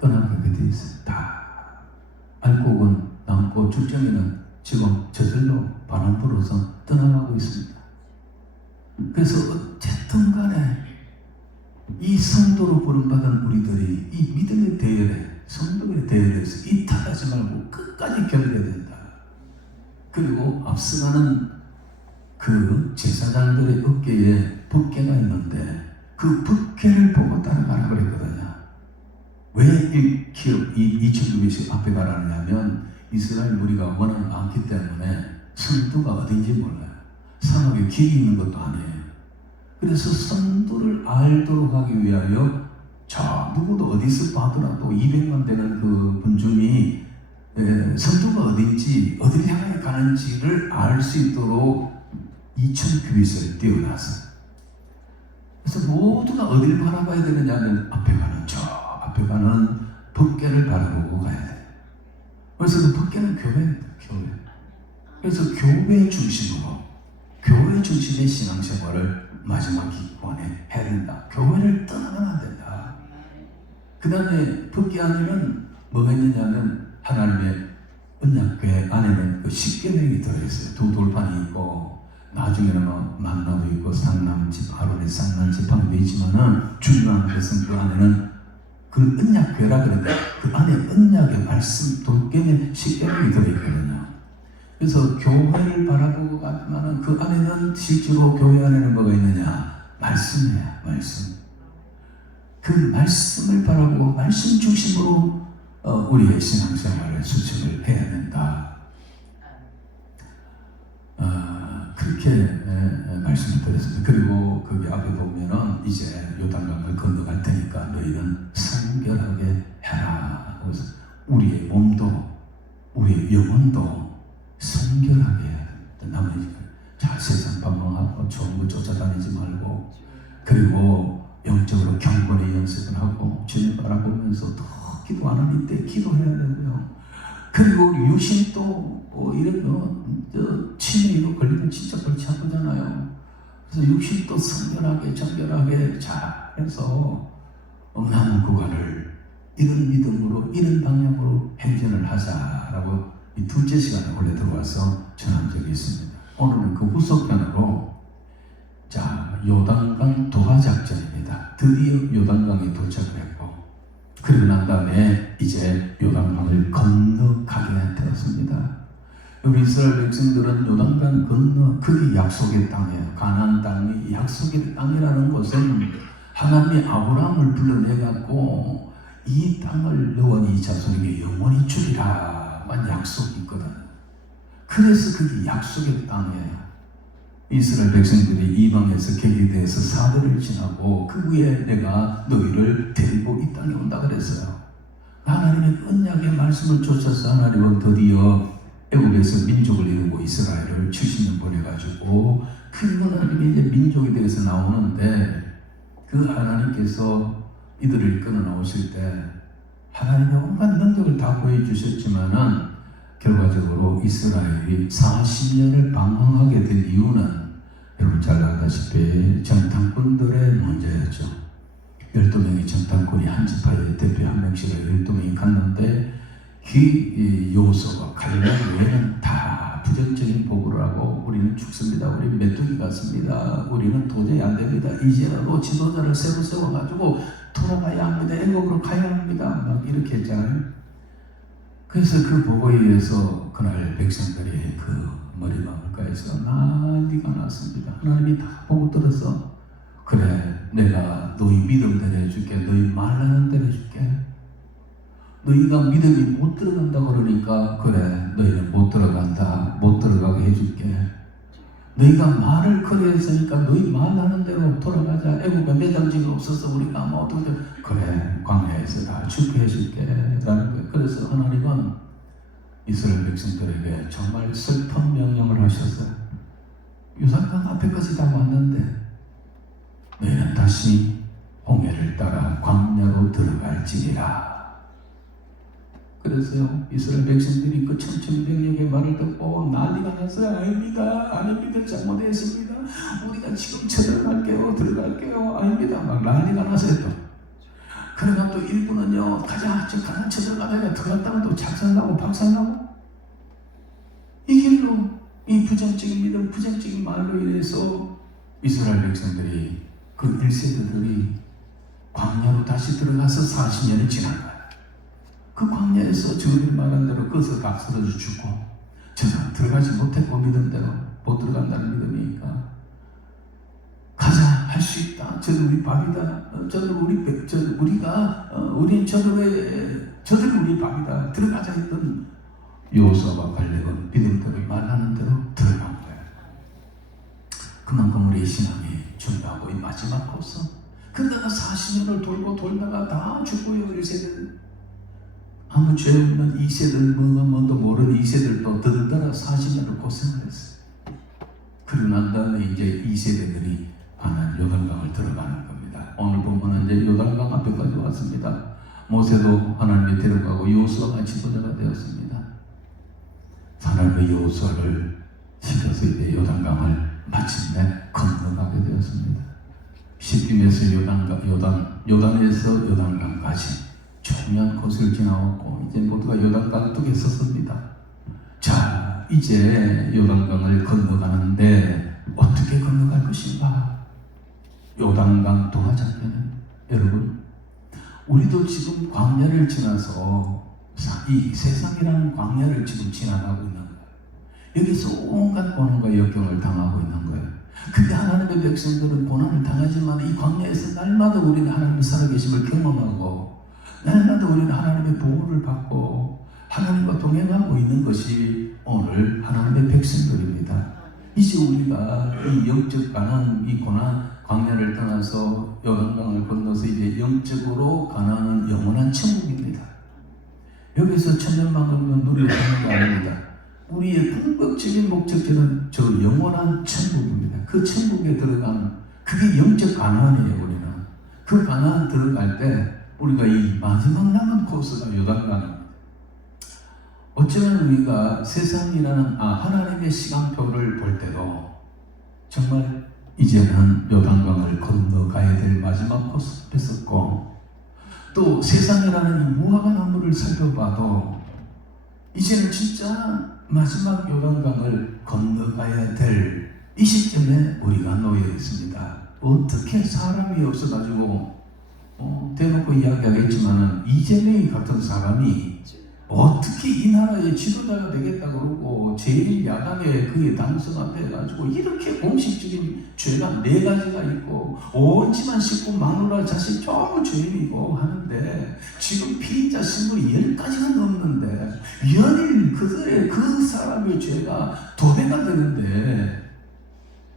떠나가게 돼 있어요. 다 알곡은 남고 출정이는 지금 저절로 바람 불어서 떠나가고 있습니다. 그래서 어쨌든 간에 이 성도로 부름받은 우리들이 이 믿음의 대열에, 성도의 대열에서 이탈하지 말고 끝까지 견뎌야 된다. 그리고 앞서가는 그 제사장들의 어깨에 붓개가 있는데 그 붓개를 보고 따라가라 그랬거든요. 왜 이 2,900씩 앞에 가라냐면 이스라엘 무리가 워낙 많기 때문에 선두가 어딘지 몰라요. 산업에 길이 있는 것도 아니에요. 그래서 선두를 알도록 하기 위하여 자 누구도 어디서 봐더라도 200만 되는 그 군중이 선두가 어딘지 어디를 향해 가는지를 알 수 있도록 2,000규빗을 띄워놨어요. 그래서 모두가 어디를 바라봐야 되느냐면 앞에 가는 붓개를 바라보고 가야 돼요. 그래서 그 붓개는 교회입니다. 교회. 그래서 교회 중심으로 교회 중심의 신앙생활을 마지막 기권에 해야 된다. 교회를 떠나면 안 된다. 그 다음에 붓개 안에는 뭐가 있느냐면 하나님의 언약궤 안에는 그 십계명이 들어있어요. 두 돌판이 있고 나중에는 만나도 있고 상남집, 아론의 상남지팡이도 있지만은 중요한 것은 그 안에는 그 언약궤라 그러는데 그 안에 언약의 말씀, 돌개의 십계명이 들어있거든요. 그래서 교회를 바라보고 가지만은 그 안에는 실제로 교회 안에는 뭐가 있느냐? 말씀이에요. 말씀. 그 말씀을 바라보고 말씀 중심으로 우리의 신앙생활을 수행을 해야 된다. 그렇게 말씀을 드렸습니다. 그리고 거기 앞에 보면은 이제 요단강을 건너갈 테니까 너희는 성결하게 해라. 그래서 우리의 몸도 우리의 영혼도 성결하게 해야 된다. 남의 자 세상 방황하고 좋은 거 쫓아다니지 말고 그리고 영적으로 경건의 연습을 하고 주님 바라보면서 더 기도하는 이때 기도해야 되고요. 그리고 우리 육신도 이런 치매로 걸리면 진짜 골치 아프잖아요. 그래서 육신도 성결하게 정결하게 잘해서 남은 구간을 이런 믿음으로 이런 방향으로 행진을 하자라고 이 둘째 시간에 원래 들어와서 전한 적이 있습니다. 오늘은 그 후속편으로 자 요단강 도하작전입니다. 드디어 요단강에 도착을 했고 그리고 난 다음에 이제 요단강을 건너가게 되었습니다. 우리 이스라엘 백성들은 요단강 건너 그게 약속의 땅이에요. 가나안 땅이 약속의 땅이라는 것은 하나님이 아브라함을 불러내갖고 이 땅을 너와 네 자손에게 영원히 주리라만 약속이 있거든. 그래서 그게 약속의 땅이에요. 이스라엘 백성들이 이방에서 계기대에서 사대를 지나고 그 위에 내가 너희를 데리고 이 땅에 온다 그랬어요. 하나님의 언약의 말씀을 쫓아서 하나님은 드디어 애굽에서 민족을 이루고 이스라엘을 70년 보내가지고 그 하나님의 이제 민족에 대해서 나오는데 그 하나님께서 이들을 끌어 나오실 때 하나님의 온갖 능력을 다 보여주셨지만은 결과적으로 이스라엘이 40년을 방황하게 된 이유는 여러분 잘 알다시피 정탐꾼들의 문제였죠. 12명의 정탐꾼이 한 지파의 대표 한 명씩을 12명이 갔는데 그 요소가 갈렙 외에는 다 부정적인 보고를 하고 우리는 죽습니다. 우리 메뚜기 같습니다. 우리는 도저히 안 됩니다. 이제라도 지도자를 새로 세워가지고 돌아가야 합니다. 애국으로 가야 합니다. 막 이렇게 했잖아요. 그래서 그 보고에 의해서 그날 백성들이 그 머리마을가에서 난리가 났습니다. 하나님이 다 보고 들어서 그래 내가 너희 믿음대로 해줄게. 너희 말하는 대로 해줄게. 너희가 믿음이 못 들어간다 그러니까 그래 너희는 못 들어간다. 못 들어가게 해줄게. 너희가 말을 그래 했으니까 너희 말하는 대로 돌아가자. 애국에 매장지가 없어서 우리가 뭐 어떻게 그래 광야에서 다 죽게 해줄게 라는 거예요. 그래서 하나님은 이스라엘 백성들에게 정말 슬픈 명령을 하셨어요. 요단강 앞에까지 다 왔는데 너희는 다시 홍해를 따라 광야로 들어갈지니라. 그래서요 이스라엘 백성들이 그 천천병력의 말을 듣고 난리가 났어요. 아닙니다 잘못했습니다. 우리가 지금 들어갈게요 아닙니다 막 난리가 났어요. 또 그러면 또 일부는요 가자 쳐들어가다가 들어갔다가 또 작살나고 박살나고 이 길로 이 부정적인 믿음 부정적인 말로 인해서 이스라엘 백성들이 그 1세대들이 광야로 다시 들어가서 40년이 지난 거예요. 그 광야에서 저들이 말한 대로 거기서 다 쓰러져 죽고 저는 들어가지 못했고 믿음대로 못 들어간다는 믿음이니까 가자, 할 수 있다. 저들 우리 밥이다. 저들 우리 밥이다. 들어가자 했던 여호수아와 갈렙은 믿음대로 말하는 대로 들어간 거예요. 그만큼 우리 신앙이 중요하고 이 마지막 코스. 그러다가 40년을 돌고 돌다가 다 죽고요. 1세대 아무 죄 없는 2세들 뭐가 뭔도 모르는 2세들도 들더라 40년을 고생을 했어요. 그러고 난 다음에 이제 2세대들이 하나님 요단강을 들어가는 겁니다. 오늘 보면 이제 요단강 앞에까지 왔습니다. 모세도 하나님이 데려가고 여호수아가 지도자가 되었습니다. 하나님의 여호수아를 시켜서 이제 요단강을 마침내 건너가게 되었습니다. 시딤에서 요단에서 요단강까지 중요한 곳을 지나왔고 이제 모두가 요단강 쪽에 섰습니다. 자, 이제 요단강을 건너가는데 어떻게 건너갈 것인가? 요단강 도하장면은 여러분, 우리도 지금 광야를 지나서 이 세상이라는 광야를 지금 지나가고 있는 거예요. 여기서 온갖 고난과 역경을 당하고 있는 거예요. 근데 하나님의 백성들은 고난을 당하지만 이 광야에서 날마다 우리는 하나님의 살아계심을 경험하고 날마다 우리는 하나님의 보호를 받고 하나님과 동행하고 있는 것이 오늘 하나님의 백성들입니다. 이제 우리가 이 영적 가난, 이 고난, 광야를 떠나서 요단강을 건너서 이제 영적으로 가나안은 영원한 천국입니다. 여기서 천년만금은 누리고 사는 게 아닙니다. 우리의 궁극적인 목적지는 저 영원한 천국입니다. 그 천국에 들어가는 그게 영적 가나안이에요. 우리는 그 가나안 들어갈 때 우리가 이 마지막 남은 코스가 요단강입니다. 어쩌면 우리가 세상이라는 하나님의 시간표를 볼 때도 정말 이제는 요단강을 건너가야 될 마지막 코스 뺐었고 또 세상이라는 이 무화과 나무를 살펴봐도 이제는 진짜 마지막 요단강을 건너가야 될 이 시점에 우리가 놓여 있습니다. 어떻게 사람이 없어가지고 대놓고 이야기하겠지만은 이재명이 같은 사람이 어떻게 이 나라의 지도자가 되겠다 그러고 제1야당에 그의 당선 앞에 해가지고 이렇게 공식적인 죄가 4가지가 있고 온 집안 식구 마누라 자식 전부 죄인이고 하는데 지금 피의자 신분이 10가지가 넘는데 연일 그 사람의 죄가 도배가 되는데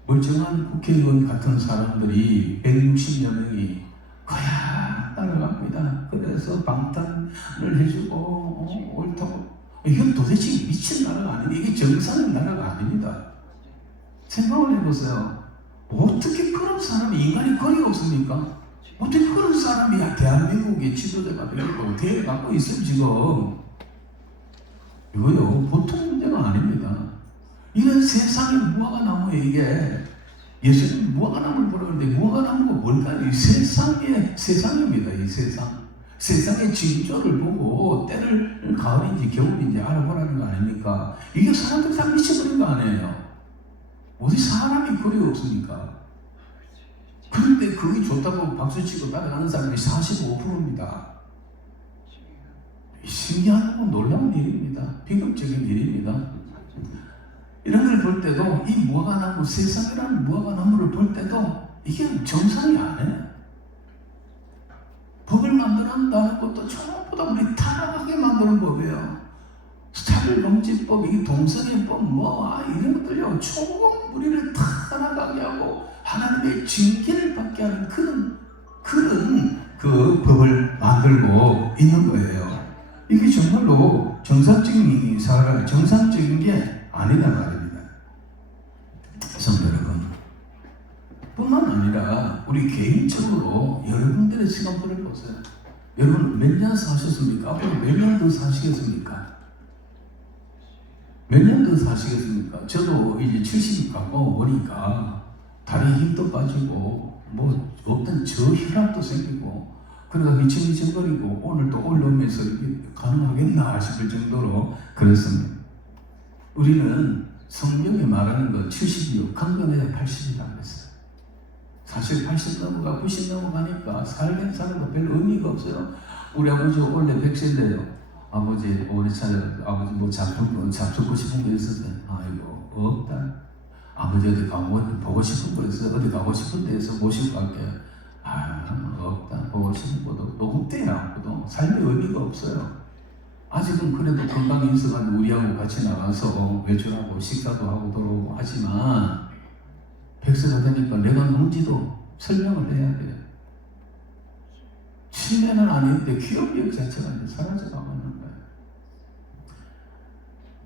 멀쩡한 국회의원 같은 사람들이 160여 명이 거야 따라갑니다. 그래서 방탄을 해주고 옳다고. 이건 도대체 미친 나라가 아닌데 이게 정상의 나라가 아닙니다. 생각을 해보세요. 어떻게 그런 사람이 인간이 거리 없습니까? 어떻게 그런 사람이 대한민국의 지도자가 되고 대에 갖고 있으면 지금 이거요 보통 문제가 아닙니다. 이런 세상의 무화과 나무에 이게 예수님 무화과나무를 보라는데 무화과나무가 뭘까요? 이 세상입니다. 이 세상의 징조를 보고 때를 가을인지 겨울인지 알아보라는 거 아닙니까? 이게 사람들 다 미쳐버린 거 아니에요? 어디 사람이 그리 없습니까? 그런데 그게 좋다고 박수치고 따라가는 사람이 45%입니다. 신기하고 놀라운 일입니다. 비극적인 일입니다. 이런 걸 볼 때도 이 무화과나무, 세상이라는 무화과나무를 볼 때도 이게 정상이 아니에요. 법을 만들어낸다는 것도 전부 다 우리 타락하게 만드는 법이에요. 차별금지법, 이게 동성애법, 이런 것들요, 총 우리를 타락하게 하고 하나님의 징계를 받게 하는 그런 그 법을 만들고 있는 거예요. 이게 정말로 정상적인 게 아니다 말입니다. 성도 여러분, 뿐만 아니라 우리 개인적으로 여러분들의 시간표를 보세요. 여러분 몇 년 사셨습니까? 앞으로 몇 년 더 사시겠습니까? 몇 년 더 사시겠습니까? 저도 이제 70 가고 보니까 다리에 힘도 빠지고 어떤 저혈압도 생기고 그러다 미청미청거리고 오늘 또 올라오면서 이게 가능하겠나 싶을 정도로 그렇습니다. 우리는 성경에 말하는 거 70이요. 강건해야 80이라고 했어요. 사실 80 넘어가 90 넘어가니까 살긴 살아도 별 의미가 없어요. 우리 아버지 원래 100세인데요. 아버지 오래 살아 아버지 뭐 잡수고 싶은 거 있었어요. 아이고 없다. 아버지 어디 가고 보고 싶은 거 있어요. 어디 가고 싶은 데에서 모시고 갈게요. 없다. 보고 싶은 것도 없대요. 삶의 의미가 없어요. 아직은 그래도 건강이 있어가지고 우리하고 같이 나가서 외출하고 식사도 하고 돌아오고 하지만 100세가 되니까 내가 뭔지도 설명을 해야 돼요. 치매는 아닌데 기억력 자체가 이제 사라져가고 있는 거예요.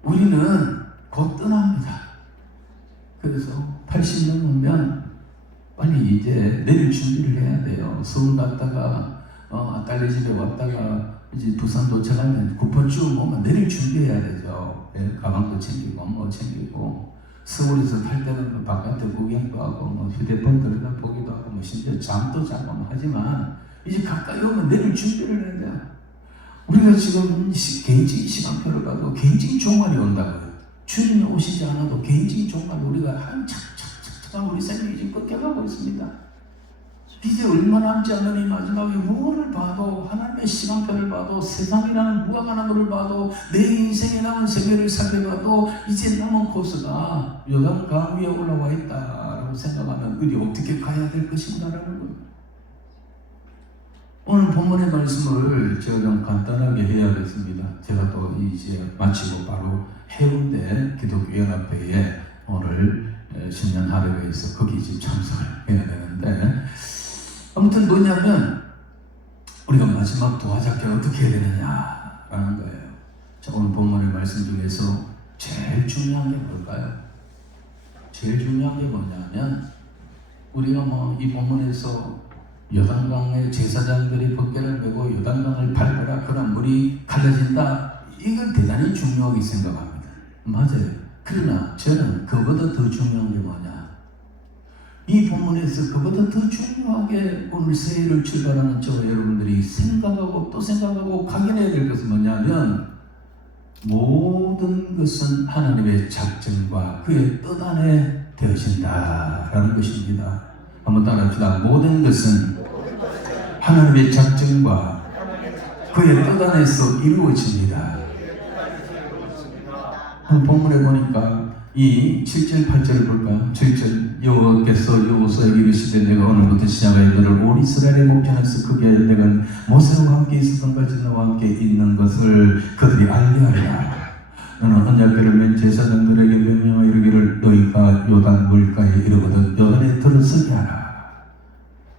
우리는 곧 떠납니다. 그래서 80 넘으면 빨리 이제 내릴 준비를 해야 돼요. 서울 갔다가 딸네 집에 왔다가 이제 부산 도착하면 구포쭉 오면 내릴 준비해야 되죠. 가방도 챙기고 뭐 챙기고 서울에서 탈 때는 바깥에 구경도 하고 뭐 휴대폰 들여다보기도 하고 뭐 심지어 잠도 자고 뭐 하지만 이제 가까이 오면 내릴 준비를 해야 돼요. 우리가 지금 개인적인 시간표를 가도 개인적인 종말이 온다고요. 주님이 오시지 않아도 개인적인 종말 우리가 착착착착 우리 생명이 지금 꺾여가고 있습니다. 이제 얼마 남지 않은 이 마지막에 무엇을 봐도 하나님의 시간표를 봐도 세상이라는 무화과나무를 봐도 내 인생에 남은 세계를 살펴봐도 이제 남은 코스가 요단강 위에 올라와 있다라고 생각하면 우리 어떻게 가야 될 것인가라는 거예요. 오늘 본문의 말씀을 제가 좀 간단하게 해야겠습니다. 제가 또 이제 마치고 바로 해운대 기독교연합회에 오늘 신년 하루가 있어 거기 지금 참석을 해야 되는데 아무튼 뭐냐면 우리가 마지막 도화작게 어떻게 해야 되느냐라는 거예요. 자, 오늘 본문의 말씀 중에서 제일 중요한 게 뭘까요? 제일 중요한 게 뭐냐면 우리가 뭐 이 본문에서 요단강의 제사장들이 벗개를 메고 요단강을 밟아라 그럼 물이 갈라진다 이건 대단히 중요하게 생각합니다. 맞아요. 그러나 저는 그보다 더 중요한 게 뭐냐 이 본문에서 그보다 더 중요하게 오늘 새해를 출발하는 저와 여러분들이 생각하고 또 생각하고 각인해야 될 것은 뭐냐면 모든 것은 하나님의 작정과 그의 뜻 안에 되어진다라는 것입니다. 한번 따라합시다. 모든 것은 하나님의 작정과 그의 뜻 안에서 이루어집니다. 본문에 보니까 이 7절 8절을 볼까요? 7절 여호와께서 여호수아에게 이르시되 내가 오늘부터 시작하여 너를 온 이스라엘의 목전에서 크게 하여 내가 모세와 함께 있었던 같이 너와 함께 있는 것을 그들이 알게 하리라. 너는 언약궤를 맨 제사장들에게 명령하여 이르기를 너희가 요단 물가에 이르거든 요단에 들어서게 하라.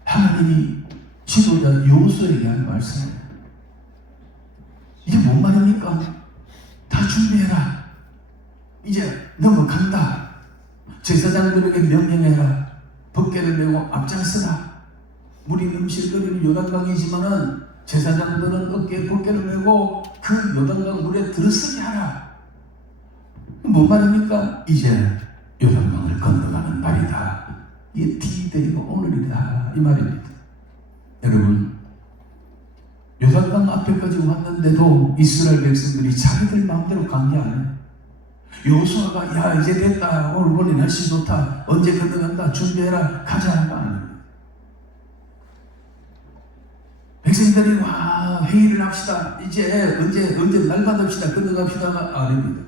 하나님이 지도자 여호수아에게 한 말씀이에요. 이게 뭔 말입니까? 다 준비해라. 이제 넘어간다. 제사장들에게 명령해라. 벗개를 메고 앞장서라. 물이 넘실거리는 요단강이지만은 제사장들은 어깨에 벗개를 메고 그 요단강 물에 들어서게 하라. 뭔 말입니까? 이제 요단강을 건너가는 날이다. 이게 D-Day가 오늘이다 이 말입니다. 여러분 요단강 앞에까지 왔는데도 이스라엘 백성들이 자기들 마음대로 간 게 아니에요. 여호수아가 야 이제 됐다 오늘 보니 날씨 좋다 언제 건너간다 준비해라 가자 한 거 아니에요. 백성들이 와 회의를 합시다 이제 언제 날 받읍시다 건너갑시다가 아닙니다.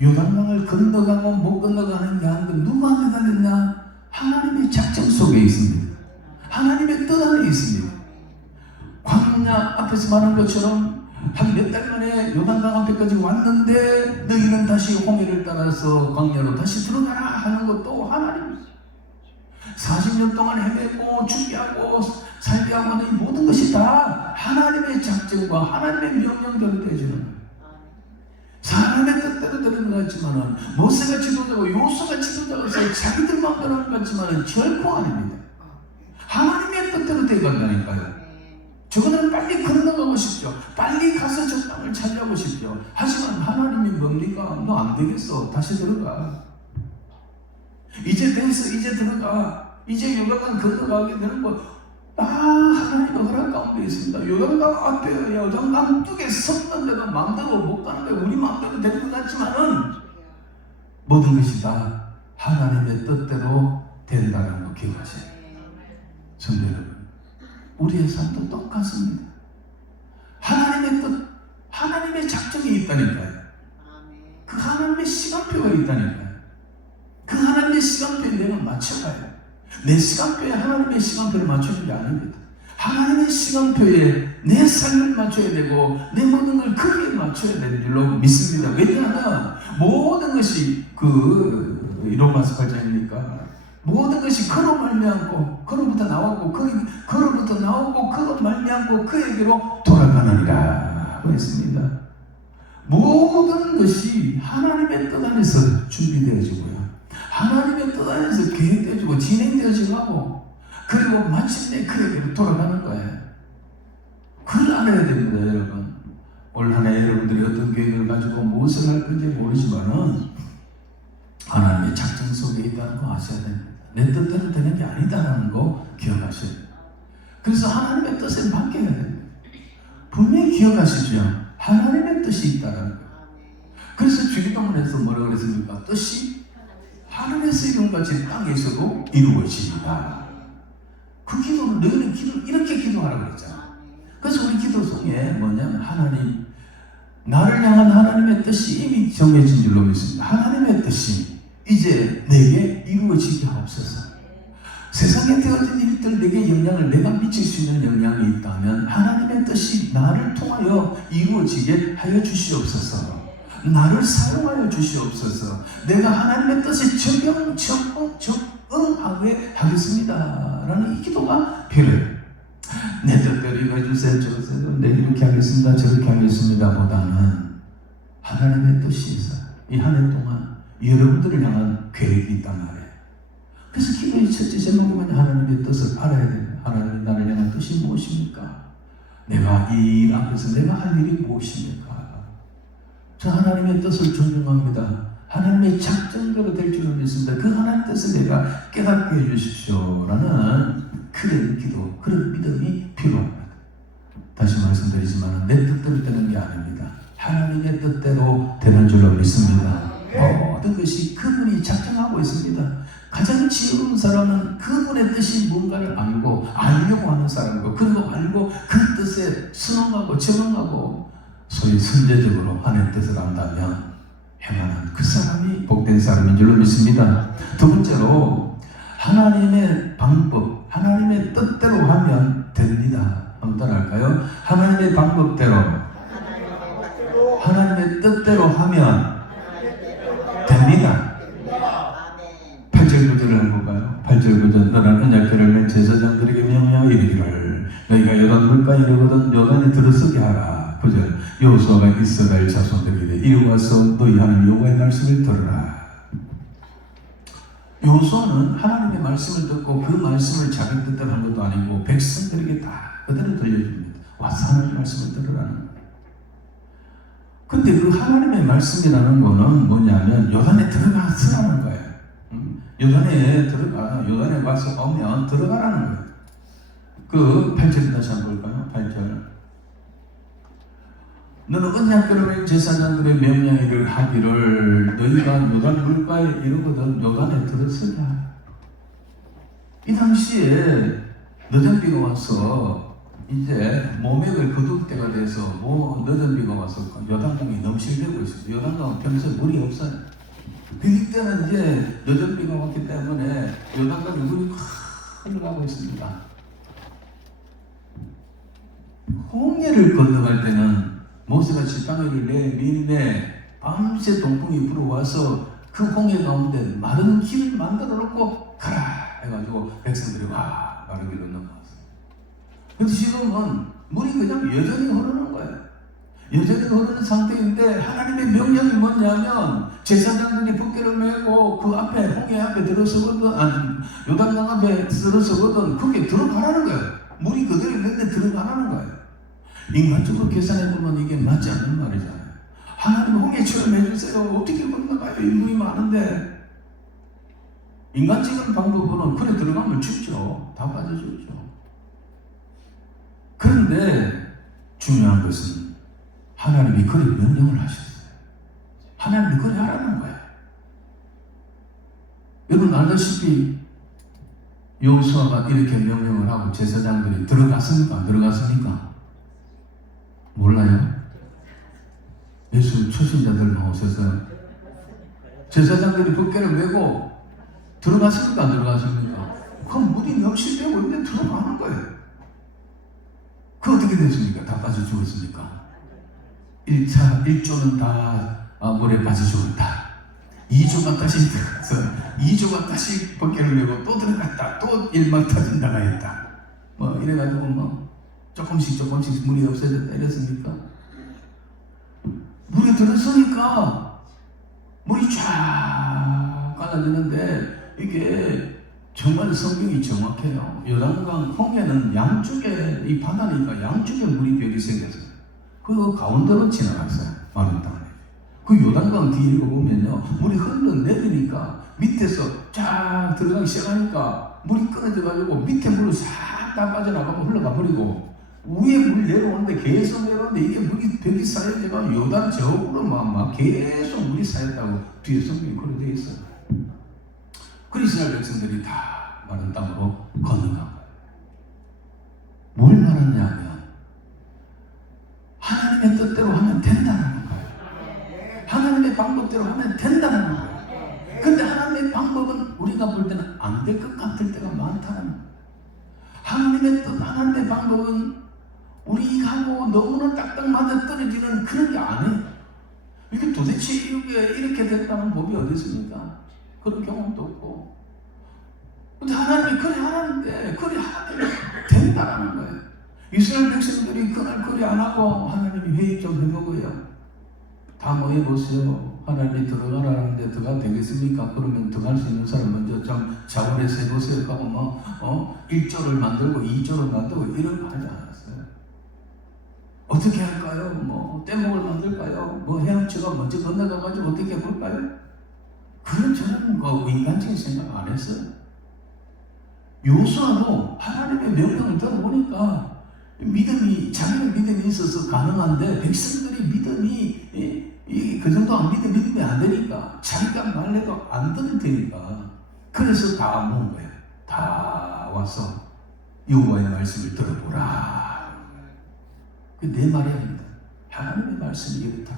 요단강을 건너가고 못 건너가는 게 아닌데 누구한테 달렸냐? 하나님의 작정 속에 있습니다. 하나님의 뜻 안에 있습니다. 광야 앞에서 말한 것처럼 한 몇 달 만에 요단강 앞에까지 왔는데 너희는 다시 홍해를 따라서 광야로 다시 들어가라 하는 것도 하나님입니다. 40년 동안 헤매고 준비하고 살게하고 하는 이 모든 것이 다 하나님의 작정과 하나님의 명령대로 되어지는 거예요. 사람의 뜻대로 되는 것 같지만은 모세가 지도자고 여호수아가 지도자로서 자기들 마음대로 하는 것 같지만은 결코 아닙니다. 하나님의 뜻대로 되어간다니까요. 저거는 빨리 건너가고 싶죠. 빨리 가서 저 땅을 차지하고 싶죠. 하지만 하나님이 뭡니까? 너 안 되겠어. 다시 들어가. 이제 됐어. 이제 들어가. 이제 요단강 건너가게 되는 거. 하나님의 허락 가운데 있습니다. 요단강 앞에 요단강 뚝에 섰는데도 마음대로 못 가는 거예요. 우리 마음대로 되는 것 같지만은 모든 것이 다 하나님의 뜻대로 된다는 거 기억하세요. 성도 여러분, 우리의 삶도 똑같습니다. 하나님의 뜻, 하나님의 작정이 있다니까요. 그 하나님의 시간표가 있다니까요. 그 하나님의 시간표에 내가 맞춰가요. 내 시간표에 하나님의 시간표를 맞추는 게 아닙니다. 하나님의 시간표에 내 삶을 맞춰야 되고 내 모든 걸 거기에 맞춰야 되는 줄로 믿습니다. 왜냐하면 모든 것이 로마서 8장이니까 모든 것이 그로 말미암고 그로부터 나왔고 그로부터 나오고 그로 말미암고 그에게로 돌아가느니라 하고 했습니다. 모든 것이 하나님의 뜻 안에서 준비되어지고요. 하나님의 뜻 안에서 계획되어지고 진행되어지고 그리고 마침내 그에게로 돌아가는 거예요. 그걸 알아야 됩니다, 여러분. 올 한 해 여러분들이 어떤 계획을 가지고 무엇을 할 건지 모르지만은 하나님의 작정 속에 있다는 거 아셔야 됩니다. 내 뜻대로 되는 게 아니다라는 거 기억하셔야 돼요. 그래서 하나님의 뜻에 맡겨야 됩니다. 분명히 기억하시죠? 하나님의 뜻이 있다는 거. 그래서 주기도문에서 뭐라고 그랬습니까? 뜻이 하늘에서 이룬같이 땅에서도 이루어집니다. 그 기도는 너희는 이렇게 기도하라고 그랬잖아. 그래서 우리 기도송에 뭐냐면 하나님, 나를 향한 하나님의 뜻이 이미 정해진 줄로 믿습니다. 하나님의 뜻이 이제 내게 이루어지게 하옵소서. 세상에 되어진 일들 내게 영향을 내가 미칠 수 있는 영향이 있다면 하나님의 뜻이 나를 통하여 이루어지게 하여 주시옵소서. 나를 사용하여 주시옵소서. 내가 하나님의 뜻에 적응하게 하겠습니다 라는 이 기도가 필요해요. 내 뜻대로 이거 해주세요, 저주세요, 내 이렇게 하겠습니다, 저렇게 하겠습니다 보다는 하나님의 뜻이 있어요. 이 한 해 동안 여러분들을 향한 계획이 있단 말이에요. 그래서 기도의 첫째 제목이면 하나님의 뜻을 알아야 돼요. 하나님이 나를 향한 뜻이 무엇입니까? 내가 이 일 앞에서 내가 할 일이 무엇입니까? 저 하나님의 뜻을 존중합니다. 하나님의 작정대로 될 줄을 믿습니다. 그 하나님의 뜻을 내가 깨닫게 해주십시오 라는 그런 기도, 그런 믿음이 필요합니다. 다시 말씀드리지만 내 뜻대로 되는 게 아닙니다. 하나님의 뜻대로 되는 줄로 믿습니다. 모든 것이 그분이 작정하고 있습니다. 가장 지혜로운 사람은 그분의 뜻이 뭔가를 알고 알려고 하는 사람이고 그리고 알고 그 뜻에 순응하고 적응하고 소위 선제적으로 하나님의 뜻을 안다면 행하는 그 사람이 복된 사람인 줄로 믿습니다. 두 번째로 하나님의 방법, 하나님의 뜻대로 하면 됩니다. 한번 따라할까요? 하나님의 방법대로, 하나님의 뜻대로 하면 됩니다. 8절 구절을 해볼까요? 8절 구절, 너는 언약궤를 맨 제사장들에게 명령하여 이르기를 너희가 요단 물가에 이르거든 요단에 들어서게 하라. 9절, 여호수아가 이스라엘 자손들에게 이리 와서 너희 하나님 여호와의 말씀을 들으라. 여호수아는 하나님의 말씀을 듣고 그 말씀을 자기 뜻대로 한 것도 아니고 백성들에게 다 그대로 들려줍니다. 와서 하나님의 말씀을 들으라는 거예요. 근데 그 하나님의 말씀이라는 거는 뭐냐면 요단에 들어가서라는 거예요. 요단에 와서 오면 들어가라는 거예요. 그 8절 다시 한번 볼까요? 8절. 너는 언약궤를 제사장들의 명령을 하기를 너희가 요단 물가에 이르거든 요단에 들어서냐. 이 당시에 늦은 비가 와서 이제 모맥을 거둘 때가 돼서 늦은 비가 와서 요단강이 넘실대고 있어요. 요단강은 평소에 물이 없어요. 이때는 이제 늦은 비가 왔기 때문에 요단강에 물이 확 흘러가고 있습니다. 홍해를 건너갈 때는 모세가 지팡이를 내밀매 밤새 동풍이 불어와서 그 홍해 가운데 마른 길을 만들어 놓고 가라 해가지고 백성들이 와 마른 길로 넘어갔어요. 근데 지금은 물이 그냥 여전히 흐르는 거예요. 여전히 흐르는 상태인데 하나님의 명령이 뭐냐면 제사장들이 붓기를 메고 그 앞에 홍해 앞에 들어서거든 요단강 앞에 들어서거든 거기에 들어가라는 거예요. 물이 그대로 있는데 들어가라는 거예요. 인간적으로 계산해보면 이게 맞지 않는 말이잖아요. 하나님 홍해처럼 해주세요. 어떻게 건너가요? 인물이 많은데. 인간적인 방법으로는 그래 들어가면 죽죠. 다 빠져주죠. 그런데 중요한 것은 하나님이 그래 명령을 하셨어요. 하나님이 그래 하라는 거예요. 여러분 알다시피 여호수아가 이렇게 명령을 하고 제사장들이 들어갔습니까? 안 들어갔습니까? 몰라요? 예수 초신자들 나오셔서 제사장들이 법궤를 메고 들어갔습니까? 안 들어갔습니까? 그럼 물이 넘실대고 있는데 들어가는 거예요. 그 어떻게 됐습니까? 다 빠져 죽었습니까? 1조는 다 물에 빠져 죽었다. 2조가 다시 들어가서 2조가 다시 법궤를 메고 또 들어갔다. 또 일막 터진다가 했다. 뭐 이래가지고 뭐 조금씩 물이 없어졌다 이랬습니까? 물에 들었으니까 물이 쫙 갈라지는데 이게 정말 성경이 정확해요. 요단강 홍해는 양쪽에 이 바다니까 양쪽에 물이 벽이 생겼어요. 그 가운데로 지나갔어요. 마른 땅에. 그 요단강 뒤에 보면요, 물이 흘러내리니까 밑에서 쫙 들어가기 시작하니까 물이 끊어져가지고 밑에 물을 싹 다 빠져나가고 흘러가 버리고 위에 물 내려오는데 계속 내려오는데 이게 물이 벽이 쌓여져가 요단 저으로 막 계속 물이 쌓였다고 뒤에 성경이 그렇게 되어 있어요. 그 이스라엘 백성들이 다 마른 땅으로 건너간 거예요. 뭘 말하냐면 하나님의 뜻대로 하면 된다는 거예요. 하나님의 방법대로 하면 된다는 거예요. 근데 하나님의 방법은 우리가 볼 때는 안 될 것 같을 때가 많다는 거예요. 하나님의 뜻, 하나님의 방법은 우리하고 너무나 딱딱 맞아 떨어지는 그런 게 아니에요. 이게 도대체 이렇게 됐다는 법이 어디 있습니까? 그런 경험도 없고. 근데 하나님이 그래 하나님인데 그래 하나님이 된다라는 거예요. 이스라엘 백성들이 그날 그래 안 하고 하나님이 회의 좀 해보고요. 다 모여보세요. 하나님이 들어가라는데 들어가 되겠습니까? 그러면 들어갈 수 있는 사람 먼저 좀 자원해서 해보세요. 하고 1조를 만들고 2조를 만들고 이런 거 하지 않았어요. 어떻게 할까요? 떼목을 만들까요? 헤엄치가 먼저 건너가가지고 어떻게 해볼까요? 그런 저는 인간적인 생각 안 했어요. 요수아도 하나님의 명령을 들어보니까 자기는 믿음이 있어서 가능한데 백성들이 믿음이 그 정도 안 믿음이 안 되니까 자기가 말해도 안 들으니까 그래서 다 모은 거예요. 다 와서 여호와의 말씀을 들어보라. 그 내 말이 아닙니다. 하나님의 말씀이 이렇다.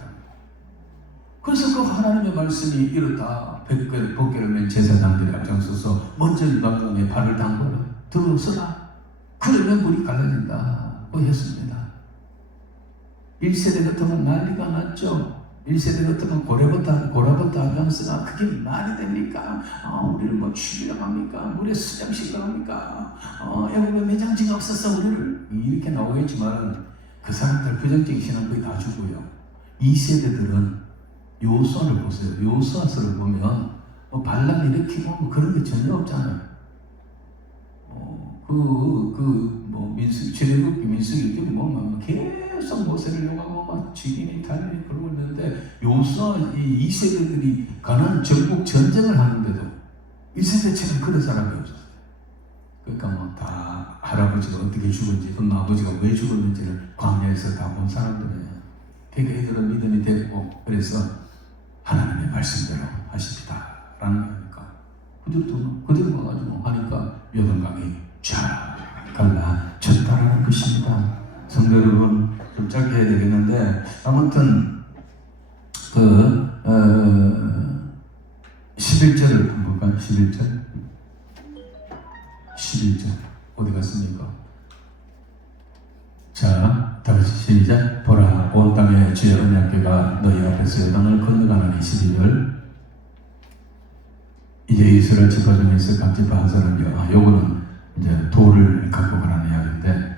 그래서 그 하나님의 말씀이 이렇다. 법궤를 맨 제사장들이 앞장서서 먼저 요단강에 발을 담궈라. 들어서라. 그러면 물이 갈라진다고 했습니다. 1세대 같으면 난리가 났죠. 1세대 같으면 고라부터 앞장서가 그게 말이 됩니까? 우리를 죽이려고 합니까? 물에 수장시키려고 합니까? 애국에 매장지가 없어서 우리를 이렇게 나오겠지만 그 사람들 부정적인 신앙 거의 다 주고요. 2세대들은 요수아를 보세요. 요수아서를 보면 반란 일으키고 그런 게 전혀 없잖아요. 출애굽기 민수기 계속 모세를 욕하고 죽이니 달리니 그러고 있는데 요수아 이 2세대들이 가나안 전국 전쟁을 하는데도 1세대처럼 그런 사람이 없었어요. 그러니까 다 할아버지가 어떻게 죽은지 또 아버지가 왜 죽었는지를 광야에서 다 본 사람들이에요. 그러니까 이들은 믿음이 됐고 그래서 하나님의 말씀대로 하십니다 라는 거니까 그대로 와가지고 하니까 요단강이 쫙 갈라졌다라는 것입니다. 성도 여러분, 좀 짧게 해야 되겠는데 아무튼 11절을 한번 볼까요? 11절 어디 갔습니까? 자, 다시 시작. 보라, 온 땅에 주의 언약궤가 너희 앞에서 요단을 건너가는 12절. 이제 이스라엘 지파 중에서 각 지파 한 사람이요. 요거는 이제 돌을 갖고 가라는 이야기인데,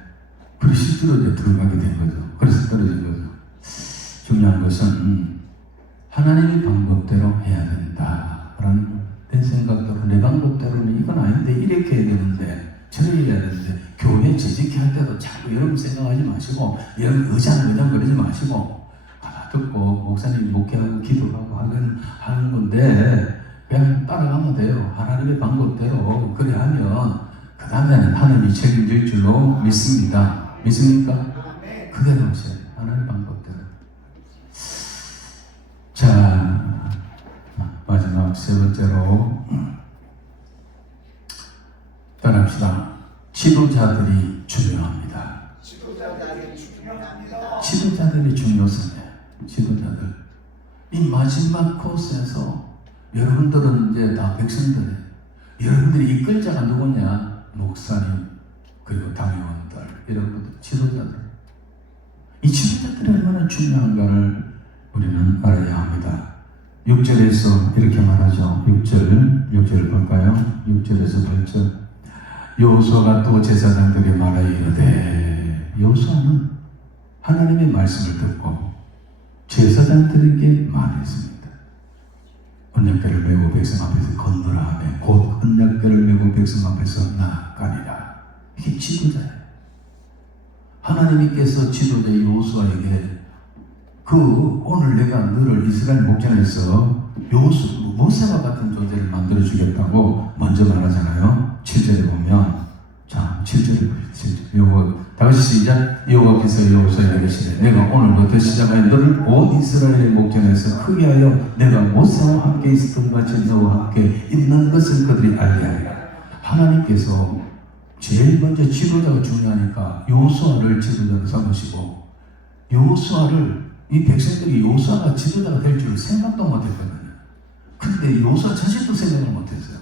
그리 실제로 이제 들어가게 된 거죠. 그래서 떨어진 거죠. 중요한 것은 하나님의 방법대로 해야 된다라는 내 생각대로, 내 방법대로는 이건 아닌데 이렇게 해야 되는데 저렇게 해야 되는데 교회 재직히 할 때도 자꾸 여러분 생각하지 마시고 여러분 의장 그러지 마시고 듣고 목사님 목회하고 기도하고 하는 건데 그냥 따라가면 돼요. 하나님의 방법대로 그래 하면 그 다음에는 하나님이 책임질 줄로 믿습니다. 믿습니까? 그대로 하세요. 하나님의 방법대로. 자, 마지막 세 번째로 따라합시다. 지도자들이 중요합니다. 지도자들이 중요합니다. 지도자들이 중요성이에요. 지도자들. 이 마지막 코스에서 여러분들은 이제 다 백성들이에요. 여러분들이 이끌 자가 누구냐? 목사님, 그리고 당회원들, 여러분들 지도자들. 이 지도자들이 얼마나 중요한가를 우리는 알아야 합니다. 6절에서 이렇게 말하죠. 6절 볼까요? 6절에서 8절. 여호수아가 또 제사장들에게 말하여 이르되, 여호수아는 하나님의 말씀을 듣고 제사장들에게 말했습니다. 언약궤를 메고 백성 앞에서 건너라 하며 곧 언약궤를 메고 백성 앞에서 나아가니라. 이게 지도자예요. 하나님께서 지도자 여호수아에게 오늘 내가 너를 이스라엘 목전에서 모세와 같은 존재를 만들어 주겠다고 먼저 말하잖아요. 7절에 보면, 자 7절에 보시죠. 다시 시작. 여호와께서 여호수아에게 이르시되 내가 오늘부터 시작하여 너를 온 이스라엘의 목전에서 크게 하여 내가 모세와 함께 있었던 같이 너와 함께 있는 것을 그들이 알게 하리라. 하나님께서 제일 먼저 지도자가 중요하니까 여호수아를 지도자로 삼으시고, 여호수아를 이 백성들이 여호수아가 지도자가 될 줄 생각도 못했거든요. 근데 여호수아 자신도 생각을 못했어요.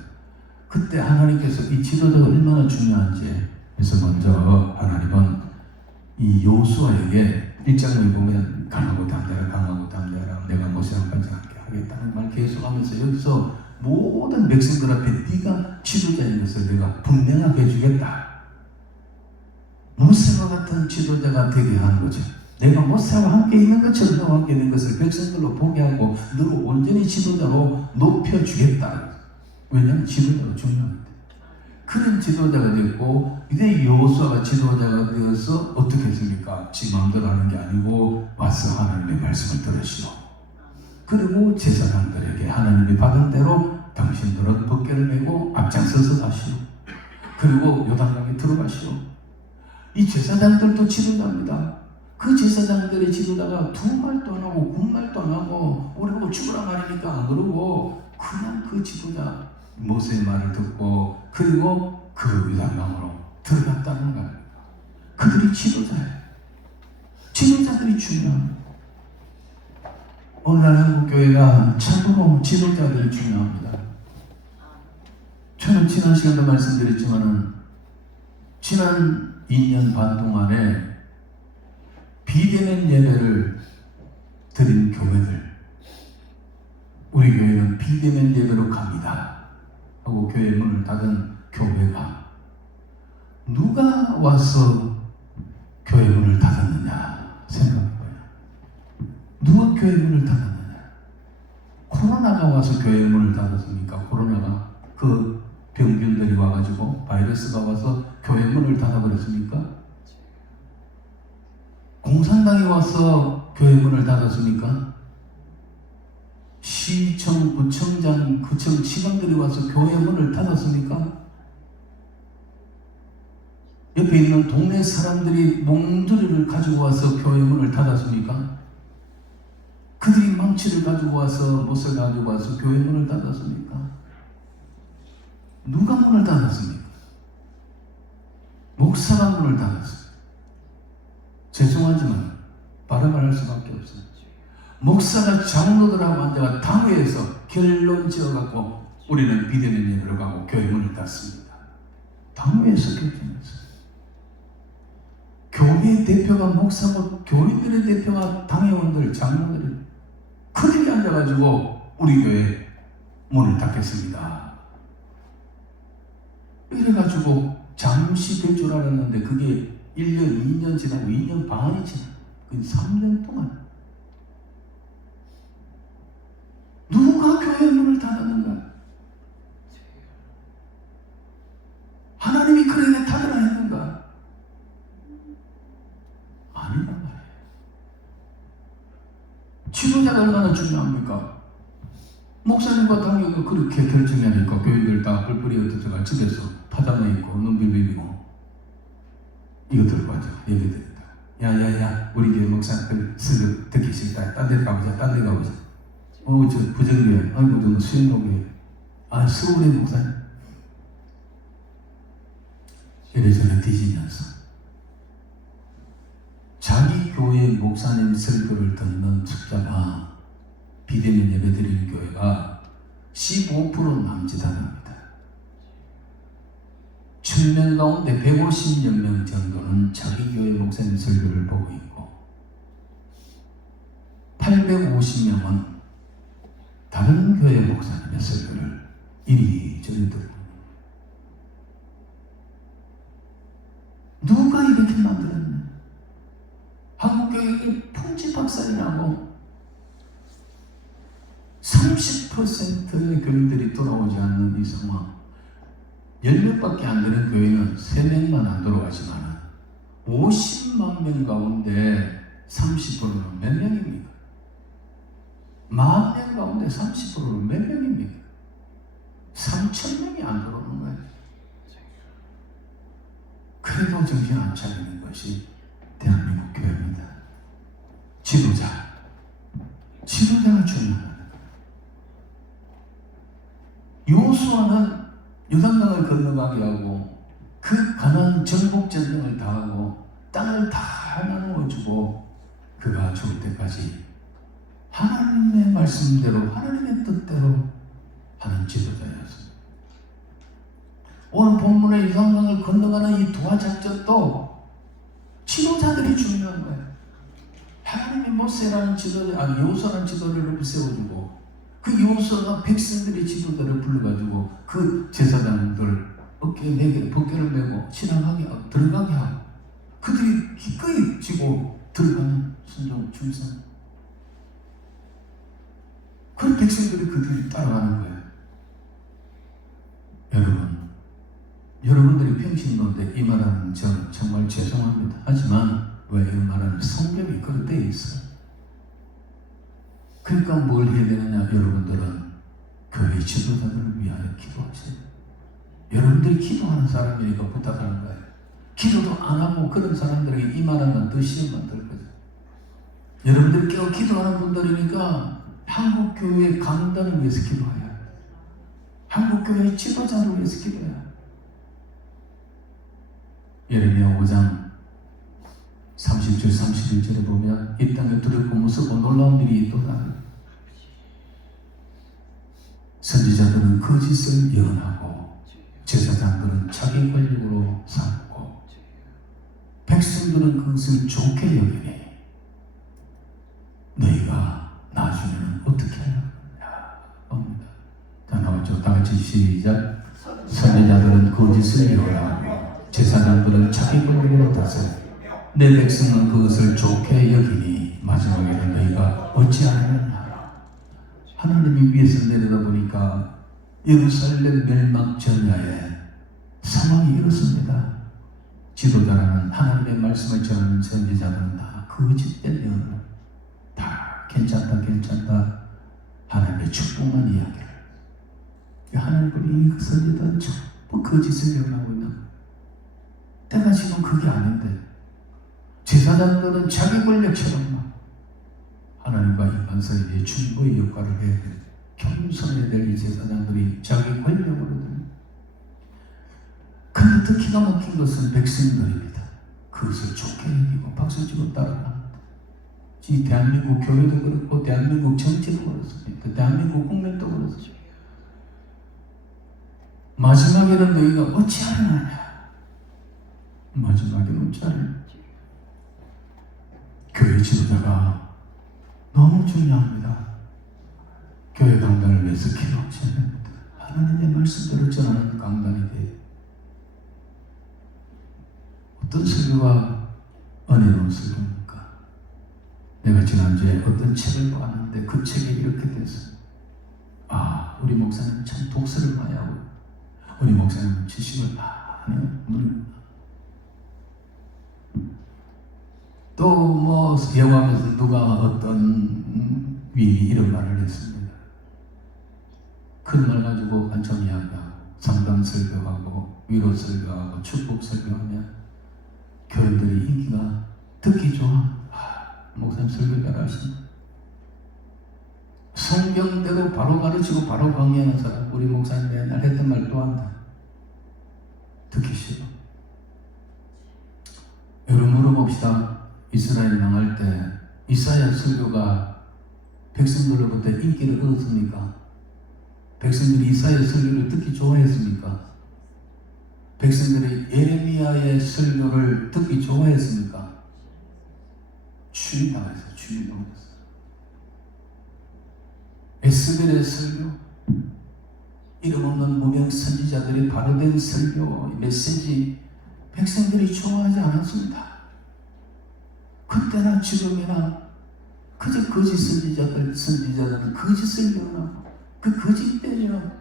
그때 하나님께서 이 지도자가 얼마나 중요한지, 그래서 먼저 하나님은 이 여호수아에게 1장을 보면 강하고 담대하라 내가 모세와 같이 함께 하겠다는 말 계속하면서 여기서 모든 백성들 앞에 네가 지도자인 것을 내가 분명하게 해주겠다. 모세와 같은 지도자가 되게 하는 거죠. 내가 모세와 함께 있는 것처럼 너와 함께 있는 것을 백성들로 보게 하고 너를 온전히 지도자로 높여주겠다. 왜냐하면 지도자가 중요합니다. 그런 지도자가 됐고, 이제 여호수아가 지도자가 되어서 어떻게 했습니까? 지 마음대로 하는 게 아니고 와서 하나님의 말씀을 들으시오. 그리고 제사장들에게 하나님이 받은 대로 당신들은 법궤를 메고 앞장서서 가시오. 그리고 요단강에 들어가시오. 이 제사장들도 지도자입니다. 그 제사장들의 지도자가 두 말도 안 하고 군말도 안 하고 우리가 뭐 죽으라 말이니까 안 그러고 그냥 그 지도자 모세의 말을 듣고 그리고 그 요단강으로 들어갔다는 거예요. 그들이 지도자예요. 지도자들이 중요합니다. 오늘날 한국교회가 참으로 지도자들이 중요합니다. 저는 지난 시간도 말씀드렸지만은 지난 2년 반 동안에 비대면 예배를 드린 교회들, 우리 교회는 비대면 예배로 갑니다 하고 교회 문을 닫은 교회가 누가 와서 교회 문을 닫았느냐 생각해봐요. 누가 교회 문을 닫았느냐? 코로나가 와서 교회 문을 닫았습니까? 코로나가 그 병균들이 와가지고 바이러스가 와서 교회 문을 닫아버렸습니까? 공산당이 와서 교회 문을 닫았습니까? 시청, 구청장, 구청 직원들이 와서 교회 문을 닫았습니까? 옆에 있는 동네 사람들이 몽두리를 가지고 와서 교회 문을 닫았습니까? 그들이 망치를 가지고 와서 못을 가지고 와서 교회 문을 닫았습니까? 누가 문을 닫았습니까? 목사가 문을 닫았습니다. 죄송하지만 발음을 할 수밖에 없어요. 목사가 장로들하고 앉아가 당회에서 결론 지어갖고 우리는 비대면 예배로 가고 교회 문을 닫습니다. 당회에서 결정했어요. 교회 대표가 목사고 교인들의 대표가 당회원들, 장로들이 그들이 앉아가지고 우리 교회 문을 닫겠습니다. 이래가지고 잠시 될 줄 알았는데 그게 1년, 2년 지나고 2년 반이 지나고 3년 동안 누가 교회 문을 닫았는가? 하나님이 그에게 닫으라 했는가? 아니란 말이에요. 지도자가 얼마나 중요합니까? 목사님과 당연히 그렇게 결정하니까 교인들 다 뿔뿔이 흩어져가 집에서 파담에 있고 눈물 비비고 이거 들고 하죠. 예배 드린다. 야야야 우리 교회 목사들 스르 듣기 싫다. 딴 데 가보자. 딴 데 가보자. 저 부정교회. 아이고 저 수영록이에요. 아 서울의 목사님. 이래저래 뒤지면서 자기 교회 목사님 설교를 듣는 숫자가 비대면 예배드리는 교회가 15% 남짓합니다. 1000명 가운데 150여 명 정도는 자기 교회 목사님 설교를 보고 있고 850명은 다른 교회 목사님의 설교를 이리저리 듣고 누가 이렇게 만들었냐? 한국교회가 풍지박산이라고 30%의 교인들이 돌아오지 않는 이 상황, 10명밖에 안 되는 교회는 3명만 안 돌아가지만 50만 명 가운데 30%는 몇 명입니까? 10,000명 가운데 30%는 몇 명입니까? 3,000명이 안 들어오는 거예요. 그래도 정신 안 차리는 것이 대한민국 교회입니다. 지도자가 중요합니다. 여호수아는 요단강을 건너가게 하고 그 가나안 정복 전쟁을 다 하고 땅을 다 나누어주고 그가 죽을 때까지 하나님의 말씀대로 하나님의 뜻대로 하는 지도자였습니다. 오늘 본문의 요단강을 건너가는 이 도하 작전도 지도자들이 중요한 거예요. 하나님이 모세라는 지도자, 여호수아라는 지도자를 세워주고 그 여호수아가 백성들의 지도자를 불러가지고 그 제사장들 어깨에 매개 벗개를 메고 신앙하게 하고 들어가게 하고 그들이 기꺼이 지고 들어가는 순종 충성. 그 백성들이 그들이 따라가는 거예요. 여러분들이 평신도인데 이 말하는 저는 정말 죄송합니다. 하지만 왜 이 말하는 성경이 그렇게 돼 있어요. 그러니까 뭘 해야 되느냐? 여러분들은 교회 지도자들을 위하여 기도하세요. 여러분들이 기도하는 사람이니까 부탁하는 거예요. 기도도 안 하고 그런 사람들에게 이 말하면 더 시험 만들 거죠. 여러분들이 깨어 기도하는 분들이니까 한국교회 강단을 위해서 기도해야 해요. 한국교회 지도자를 위해서 기도해야 해요. 예레미야 5장 30절 31절에 보면 이 땅에 두렵고 무섭고 놀라운 일이 있도다. 선지자들은 거짓을 예언하고 제사장들은 자기 권력으로 삼고 백성들은 그것을 좋게 여기니 너희가 나중에는 어떻게 하냐 봅니다. 자, 나왔죠. 다 같이 시작. 선지자들은 거짓을 예언하고 제사장들은 자기 권력으로 다스리고 내 백성은 그것을 좋게 여기니 마지막에는 너희가 어찌하느냐. 하나님이 위에서 내려다보니까 예루살렘 멸망 전야에 상황이 이렇습니다. 지도자라는 하나님의 말씀을 전하는 선지자들은 다 거짓된 예언을 다 괜찮다 하나님의 축복만 이야기를 하나님이 이 선지자들은 전부 거짓을 예언하고 있는 때가 지금 그게 아닌데 제사장들은 자기 권력처럼 하나님과 인간사이에 중보의 역할을 해야 돼. 겸손해야 될 이 제사장들이 자기 권력으로든. 근데 더 기가 막힌 것은 백성들입니다. 그것을 좋게 여기고 박수치고 따라갑니다. 이 대한민국 교회도 그렇고 대한민국 정치도 그렇습니다. 대한민국 국민도 그렇습니다. 마지막에는 너희가 어찌하느냐. 마지막에는 어찌하느냐. 교회 지도자가 너무 중요합니다. 교회 강단을 위해서 기도하셔야 됩니다. 하나님의 말씀대로 전하는 강단이 돼요. 어떤 설교가 은혜로운 설교입니까? 내가 지난주에 어떤 책을 봤는데 그 책에 이렇게 됐어요. 우리 목사님 참 독서를 많이 하고 우리 목사님은 지식을 많이 하는 또 뭐 예화하면서 누가 어떤 위인이 이런 말을 했습니다. 큰 말 가지고 한참 이야기하고 상담 설교하고 위로 설교하고 축복 설교하면 교인들이 인기가 듣기 좋아. 목사님 설교 잘하시네. 성경대로 바로 가르치고 바로 강의하는 사람 우리 목사님 맨날 했던 말 또 한다. 듣기 싫어. 봅시다. 이스라엘 망할 때 이사야 설교가 백성들로부터 인기를 얻었습니까? 백성들이 이사야 설교를 듣기 좋아했습니까? 백성들이 예레미야의 설교를 듣기 좋아했습니까? 추인당했어요. 추인당했어요. 에스겔의 설교, 이름 없는 무명 선지자들의 바로된 설교, 메시지, 백성들이 좋아하지 않았습니다. 그때나 지금이나 그저 거짓 선지자들은 거짓 설교나 그 거짓 때면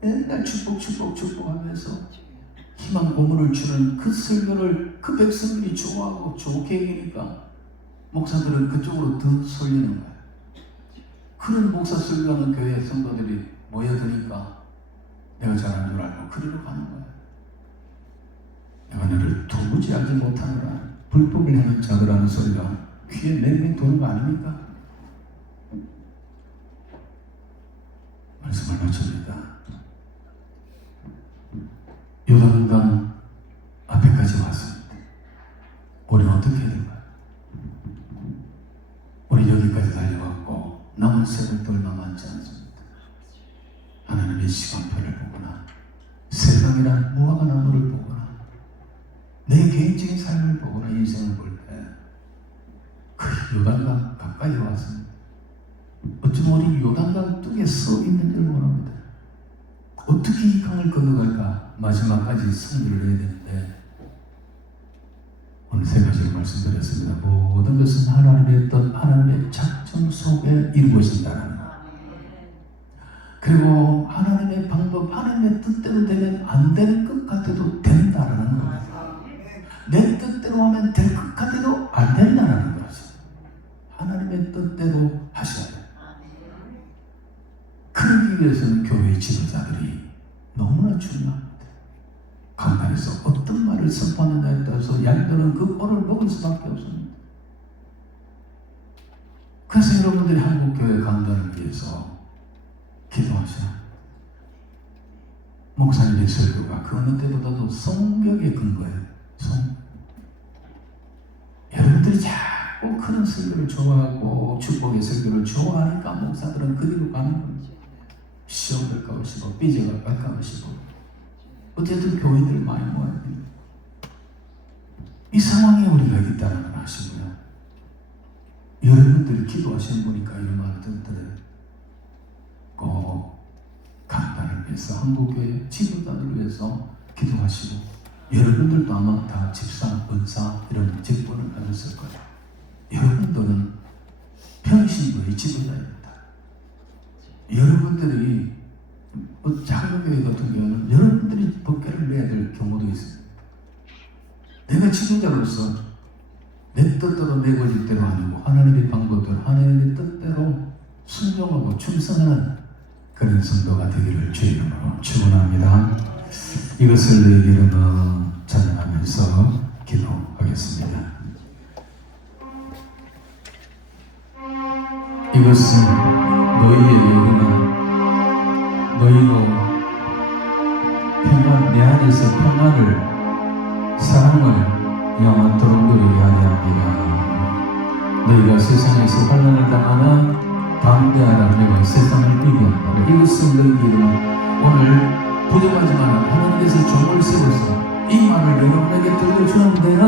맨날 축복하면서 희망 고문을 주는 그 설교를 그 백성들이 좋아하고 좋게 여기니까 목사들은 그쪽으로 더 쏠리는 거예요. 그런 목사 설교하는 교회 성도들이 모여드니까 내가 잘하는 줄 알고 그리로 가는 거예요. 내가 너를 도무지 알지 못하노라, 불법을 행한 자들하는 소리가 귀에 맹맹 도는 거 아닙니까? 말씀을 마칩니다. 요단강 앞에까지 왔습니다. 우리는 어떻게 해야 될까요? 우리 여기까지 달려왔고 남은 세월도 얼마 많지 않습니다. 하나님의 시간표를 보거나 세상이란 무화과 나무를 보거나 내 개인적인 삶을 보거나 인생을 볼 때 그 요단강 가까이 왔습니다. 어쩌면 우리 요단강 뚝에 서 있는 줄 모릅니다. 어떻게 이 강을 건너갈까? 마지막까지 승리를 해야 되는데 오늘 세 가지를 말씀드렸습니다. 모든 것은 하나님의 뜻, 하나님의 작정 속에 이루어진다는 것. 그리고 하나님의 방법, 하나님의 뜻대로 되면 안 되는 것 같아도 된다라는 것. 내 뜻대로 하면 될 것 같아도 안 된다라는 거죠. 하나님의 뜻대로 하셔야 돼요. 그러기 위해서는 교회의 지도자들이 너무나 중요합니다. 강단에서 어떤 말을 선포하느냐에 따라서 양들은 그 꼴을 먹을 수밖에 없습니다. 그래서 여러분들이 한국교회 강단을 위해서 기도하셔야 합니다. 목사님의 설교가 그 어느 때보다도 성격의 근거예요. 여러분들이 자꾸 그런 설교를 좋아하고 축복의 설교를 좋아하니까 목사들은 그리로 가는 겁니다. 시험 될까 하시고 삐져갈까 하시고 어쨌든 교인들 많이 모아야 됩니다. 이 상황에 우리가 있다는 걸 아시고요. 여러분들이 기도하시는 분이니까 이런 말을 듣더래요. 꼭 강단을 위해서 한국교회 지도자들을 위해서 기도하시고 여러분들도 아마 다 집사, 은사 이런 직분을 가졌을 거예요. 여러분들은 평신도의 지도자입니다. 여러분들이 작은 교회 같은 경우는 여러분들이 법궤를 내야 될 경우도 있습니다. 내가 지도자로서 내 뜻대로 내 권리대로 아니고 하나님의 방법대로 하나님의 뜻대로 순종하고 충성하는 그런 성도가 되기를 주의 이름으로 축원합니다. 이것을 너희에게 이름으로 찬양하면서 기도하겠습니다. 이것은 너희에게 이르나 너희도 평안 내 안에서 평안을 사랑을 영원토록 누리게 하려 함이라. 너희가 세상에서 환난을 당하는 담대하라. 내가 세상을 이기었다. 이것은 너희에게 이르나 오늘 부족하지만 하나님께서 종을 세워서 이 말을 여러분에게 들려주는 데는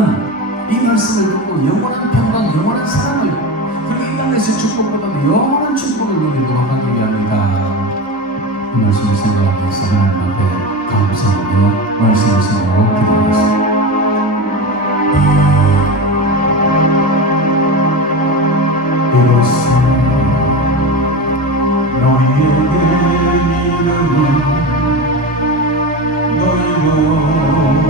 이 말씀을 듣고 영원한 평강, 영원한 사랑을 그리고 이 땅에서 축복보다도 영원한 축복을 누리도록 하기 위함이다. 이 말씀을 생각하면서 하나님 앞에 감사하며 말씀을 생각하고 기도하겠습니다. 이것은 너희에게 이르는 너희로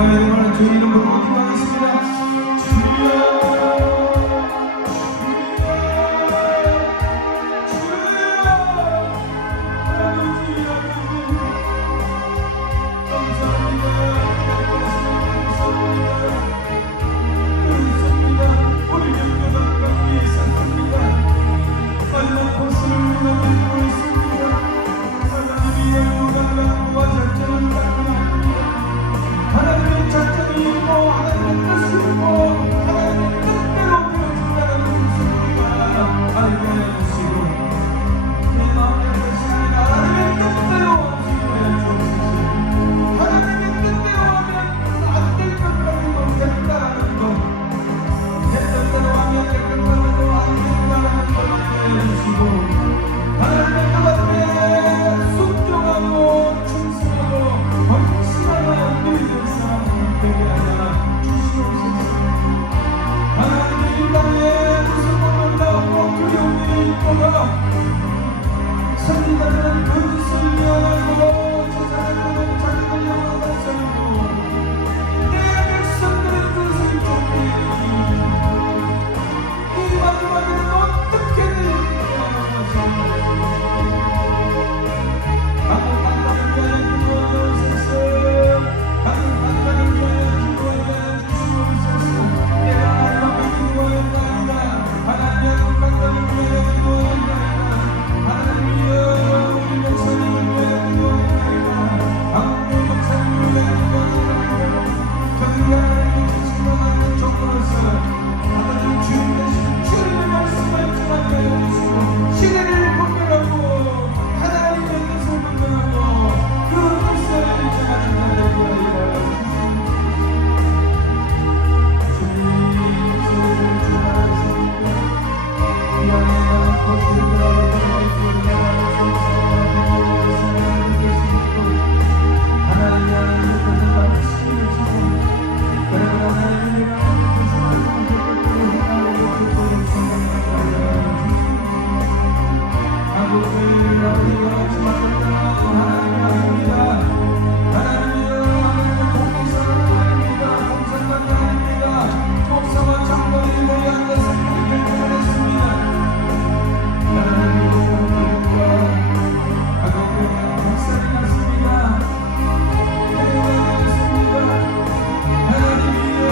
나와야 되는 주 이름으로 기도하겠습니다. 주여 하나님의 작전이 있고 하나님의 뜻이 있고 하나님의 뜻대로 되어준다는 것입니다. 알게 해주시고 내 마음의 뜻이 아니라 하나님의 뜻대로 움직여야 주옵소서. 하나님의 뜻대로 하면 안 될 것까지도 된다는 것, 내 뜻대로 하면 될 것까지도 안 된다는 것 알게 해주시고 하나님의 뜻 앞에 순종하고 충성하고 헌신하는 믿음의 사람 되게 하여 주시옵소서. 하나님의 이 땅에 무슨 놀라우고 두려움이 있거나 선지자들은 거짓을 미워하고 제사장들은 자기들 영광을 살리고 내 백성들의 뜻을 쫓기니 이 마지막에는 어떻게 되리까 하소서. 방금 단단을 위하여 기도하여 주소서. 방금 단단을 위하여 기도하여 주시옵소서. 내가 하나님 앞에 기도하였나이다. 하나님 단단을 위하여 기도하였나이다. 하나님이여 우리 목사님을 위하여 기도하였나이다. 한국의 목사님을 위하여 기도하였나이다. 저들이 하나님께 주시는 종으로서 하나님 주인 되신 주님의 말씀을 전하게 해주시고 시대를 분별하고 하나님의 뜻을 분별하고 그 뜻을 전하는 날을 위하여 주님 소리를 주하였습니다. 이 안에 나는 것들을 하나님의 하나님의 뜻을 받으시기 주시고 그러므로 하나님의 한국을 아버지와 주마셨다 하나님입니다. 하나님이여 하나님의 공의사는 하나님입니다. 공산당이 하나님입니다. 목사와 장로들이 모여 앉아서 그렇게 결정했습니다. 하나님의 공의와 한국의 목사님 같습니다. 해외였습니다. 하나님이여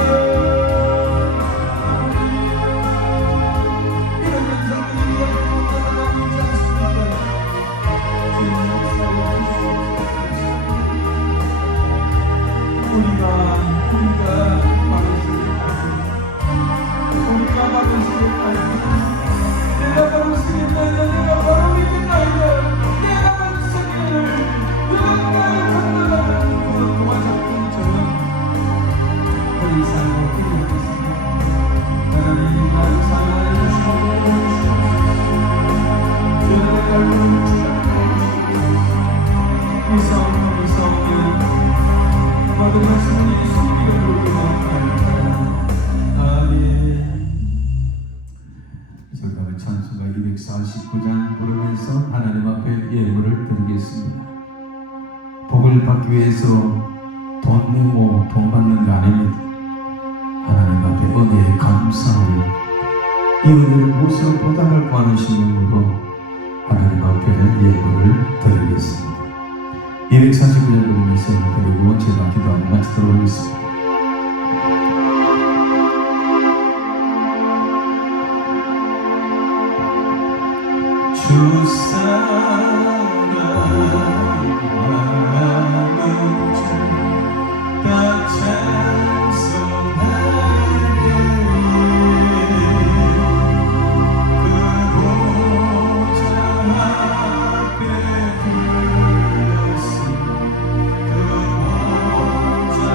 이런 현상들이 옆으로 따라가고 있지 않습니까? 우리가 받은 시대까지 내가 바로 쓰겠나이다. 내가 바로 믿겠나이다. 내가 받은 세계를 영광을 건너가는 그 도와줬던 저는 더 이상 못 되겠습니다. 하나님 나를 사랑하여 주시옵소서. 주의 얼굴을 주장하여 주시옵소서. 이사오면 모든 말씀을 예수 이름으로 기도하옵나이다. 아멘. 이절가의 찬송가 249장 부르면서 하나님 앞에 예물을 드리겠습니다. 복을 받기 위해서 돈 내고 돈 받는 거 아닙니다. 하나님 앞에 은혜에 감사하며 이 은혜를 무엇으로 보답을 구하는 심령으로 하나님 앞에 예물을 드리겠습니다. 249장 부르면서 그리고 제가 기도하고 마치도록 하겠습니다. 주 사랑하는 주 다 찬송하게 그 보좌 앞에 불렀으니 그 보좌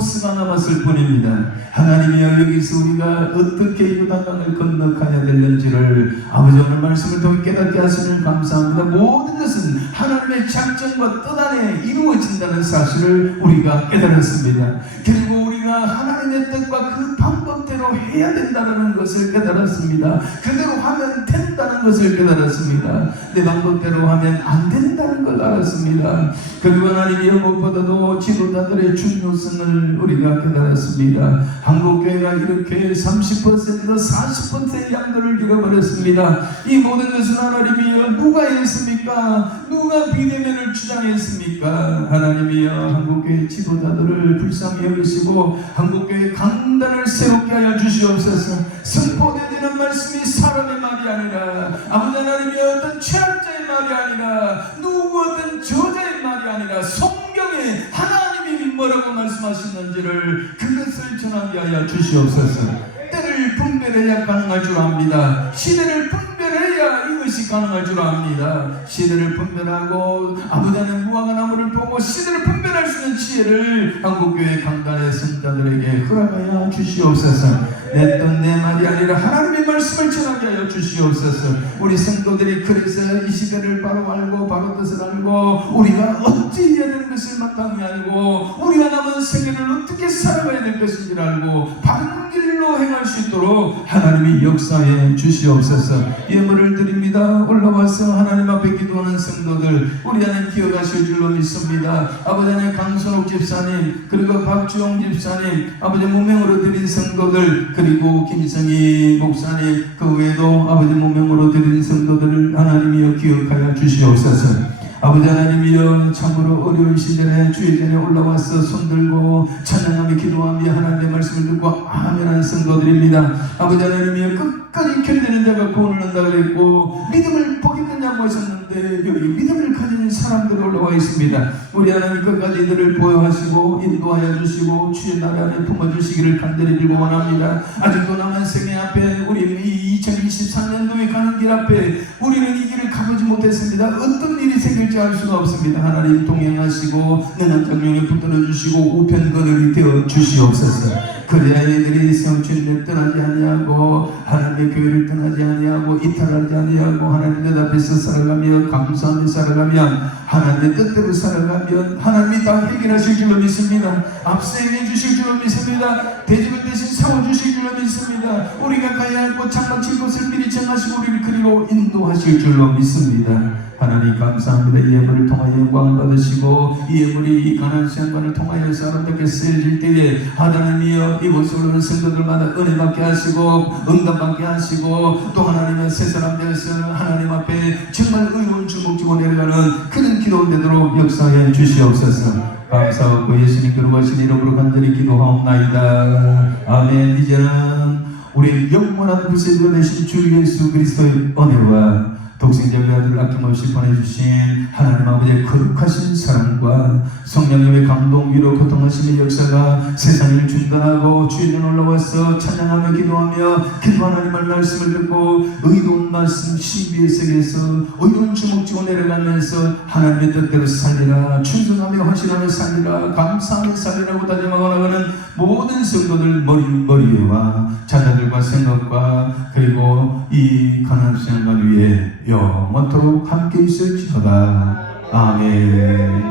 코스가 남았을 뿐입니다. 하나님이여, 여기서 우리가 어떻게 요단강을 건너가야 되는지를 아버지 오늘 말씀을 통해 깨닫게 하시니 감사합니다. 모든 것은 하나님의 작정과 뜻 안에 이루어진다는 사실을 우리가 깨달았습니다. 그리고 우리가 하나님의 뜻과 그 방법대로 해야 된다는 것을 깨달았습니다. 그대로 하면 된다는 것을 깨달았습니다. 내 방법대로 하면 안 된다는 걸 알았습니다. 그리고 하나님이여, 무엇보다도 지도자들의 중요성을 우리가 깨달았습니다. 한국교회가 이렇게 30% 40%의 양도를 잃어버렸습니다. 이 모든 것은 하나님이여 누가 했습니까? 누가 비대면을 주장했습니까? 하나님이여, 한국교회 지도자들을 불쌍히 여기시고 한국교회 강단을 새롭게 하여 주시옵소서. 선포되는 말씀이 사람의 말이 아니라 아버지 하나님이여, 어떤 최악자의 말이 아니라 누구 어떤 저자의 말이 아니라 성경에 하나님이 뭐라고 말씀하시는지를 그것을 전하게 하여 주시옵소서. 때를 분별해야 가능할 줄 압니다. 시대를 분별해야 이것이 가능할 줄 압니다. 시대를 분별하고 아버지 하나님 무화과 나무를 보고 시대를 분별할 수 있는 지혜를 한국교회 강단의 성자들에게 허락하여 주시옵소서. 내 뜻 내 말이 아니라 하나님의 말씀을 전하게 하여 주시옵소서. 우리 성도들이 그래서 이 시대를 바로 알고 바로 뜻을 알고 우리가 어찌 해야 되는 것을 마땅히 알고 우리가 남은 생애를 어떻게 살아가야 될 것인지를 알고 바른 길로 행할 수 있도록 하나님이 역사해 주시옵소서. 예물을 드립니다. 올라와서 하나님 앞에 기도하는 성도들 우리 하나님 기억하실 줄로 믿습니다. 아버지 하나님 강선옥 집사님, 그리고 박주영 집사님, 아버지 무명으로 드린 성도들, 그리고 김성희 목사님, 그 외에도 아버지 무명으로 드린 성도들을 하나님이여 기억하여 주시옵소서. 아버지 하나님이여, 참으로 어려운 시절에 주의 전에 올라와서 손들고 찬양하며 기도하며 하나님의 말씀을 듣고 아멘한 성도들입니다. 아버지 하나님이여, 끝까지 견디는 자가 구원을 얻는다 그랬고 믿음을 보겠느냐고 하셨는데 여기 믿음을 가진 사람들 올라와 있습니다. 우리 하나님 끝까지 이들을 보호하시고 인도하여 주시고 주의 나라 안에 품어주시기를 간절히 빌고 원합니다. 아직도 남은 생애 앞에 우리 이 2023년도에 가는 길 앞에 우리는 이 길을 가보지 못했습니다. 어떤 일이 생길지 알 수가 없습니다. 하나님 동행하시고 능한 장명에 붙들어 주시고 우편거들이 되어 주시옵소서. 그래야 이들이 세우주님을 떠나지 아니하고 하나님의 교회를 떠나지 아니하고 이탈하지 아니하고 하나님 뜻 앞에서 살아가며 감사하며 살아가며 하나님의 뜻대로 살아가면 하나님이 다 해결하실 줄로 믿습니다. 앞서 행해 주실 줄로 믿습니다. 대접을 대신 세워주실 줄로 믿습니다. 우리가 가야 할 곳 장막칠 곳을 미리 정하시고 우리를 그리로 인도하실 줄로 믿습니다. 하나님 감사합니다. 이 예물을 통하여 영광을 받으시고 이 예물이 이 가난한 시간을 통하여 아름답게 쓰여질 때에 하나님이여 이곳에 오는 성도들마다 은혜 받게 하시고 응답 받게 하시고 또 하나님의 새 사람 되어서 하나님 앞에 정말 의로운 주목지고 내려가는 그런 기도 되도록 역사해 주시옵소서. 감사하고 예수님 그러하신 이름으로 간절히 기도하옵나이다. 아멘. 이제는 우리 영원한 구세주가 되신 주 예수 그리스도의 은혜와 독생자의 아들을 아낌없이 보내주신 하나님 아버지의 거룩하신 사랑과 성령님의 감동 위로 고통하심의 역사가 세상을 중단하고 주인은 올라와서 찬양하며 기도하며 기도 하나님의 말씀을 듣고 의로운 말씀 신비의 세계에서 의로운 주먹지고 내려가면서 하나님의 뜻대로 살리라, 충성하며 헌신하며 살리라, 감사하며 살리라고 다짐하고 나가는 모든 성도들 머리와 자녀들과 생각과 그리고 이 가난한 시간 위에 영원토록 함께 있을지어다. 아멘.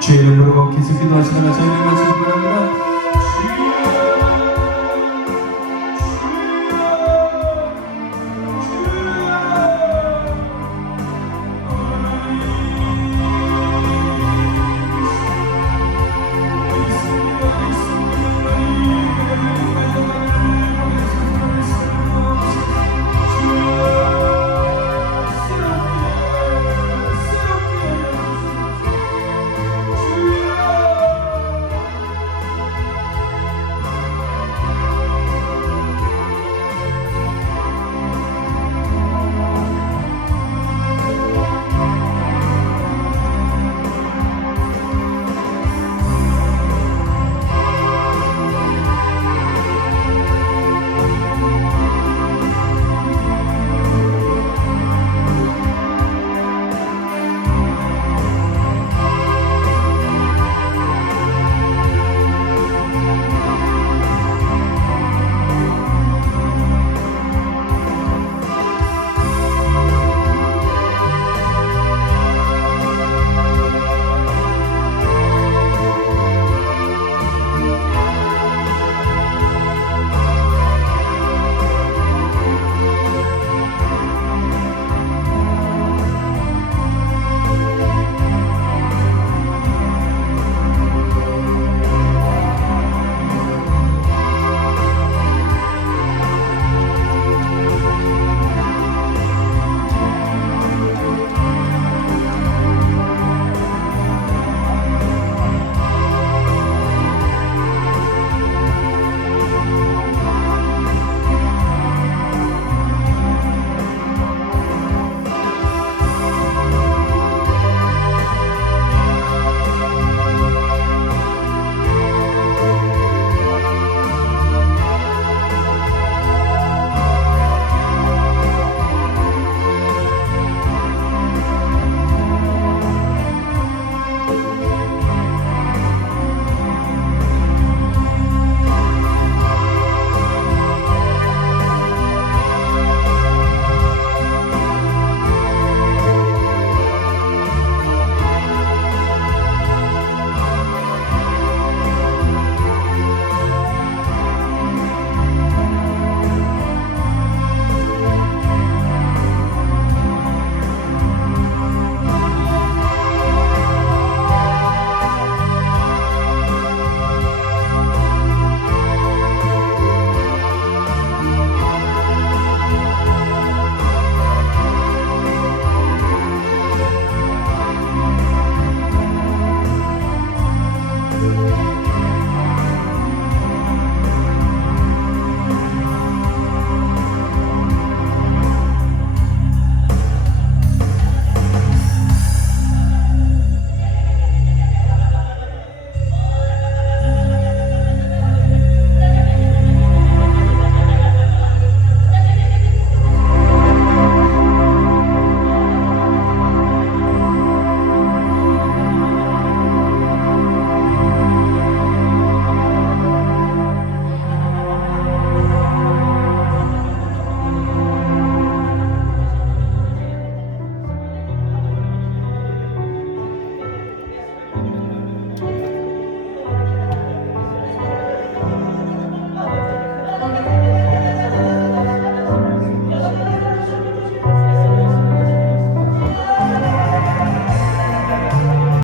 주의 이름으로 계속 기도하시다가 저희를 마치기 바랍니다.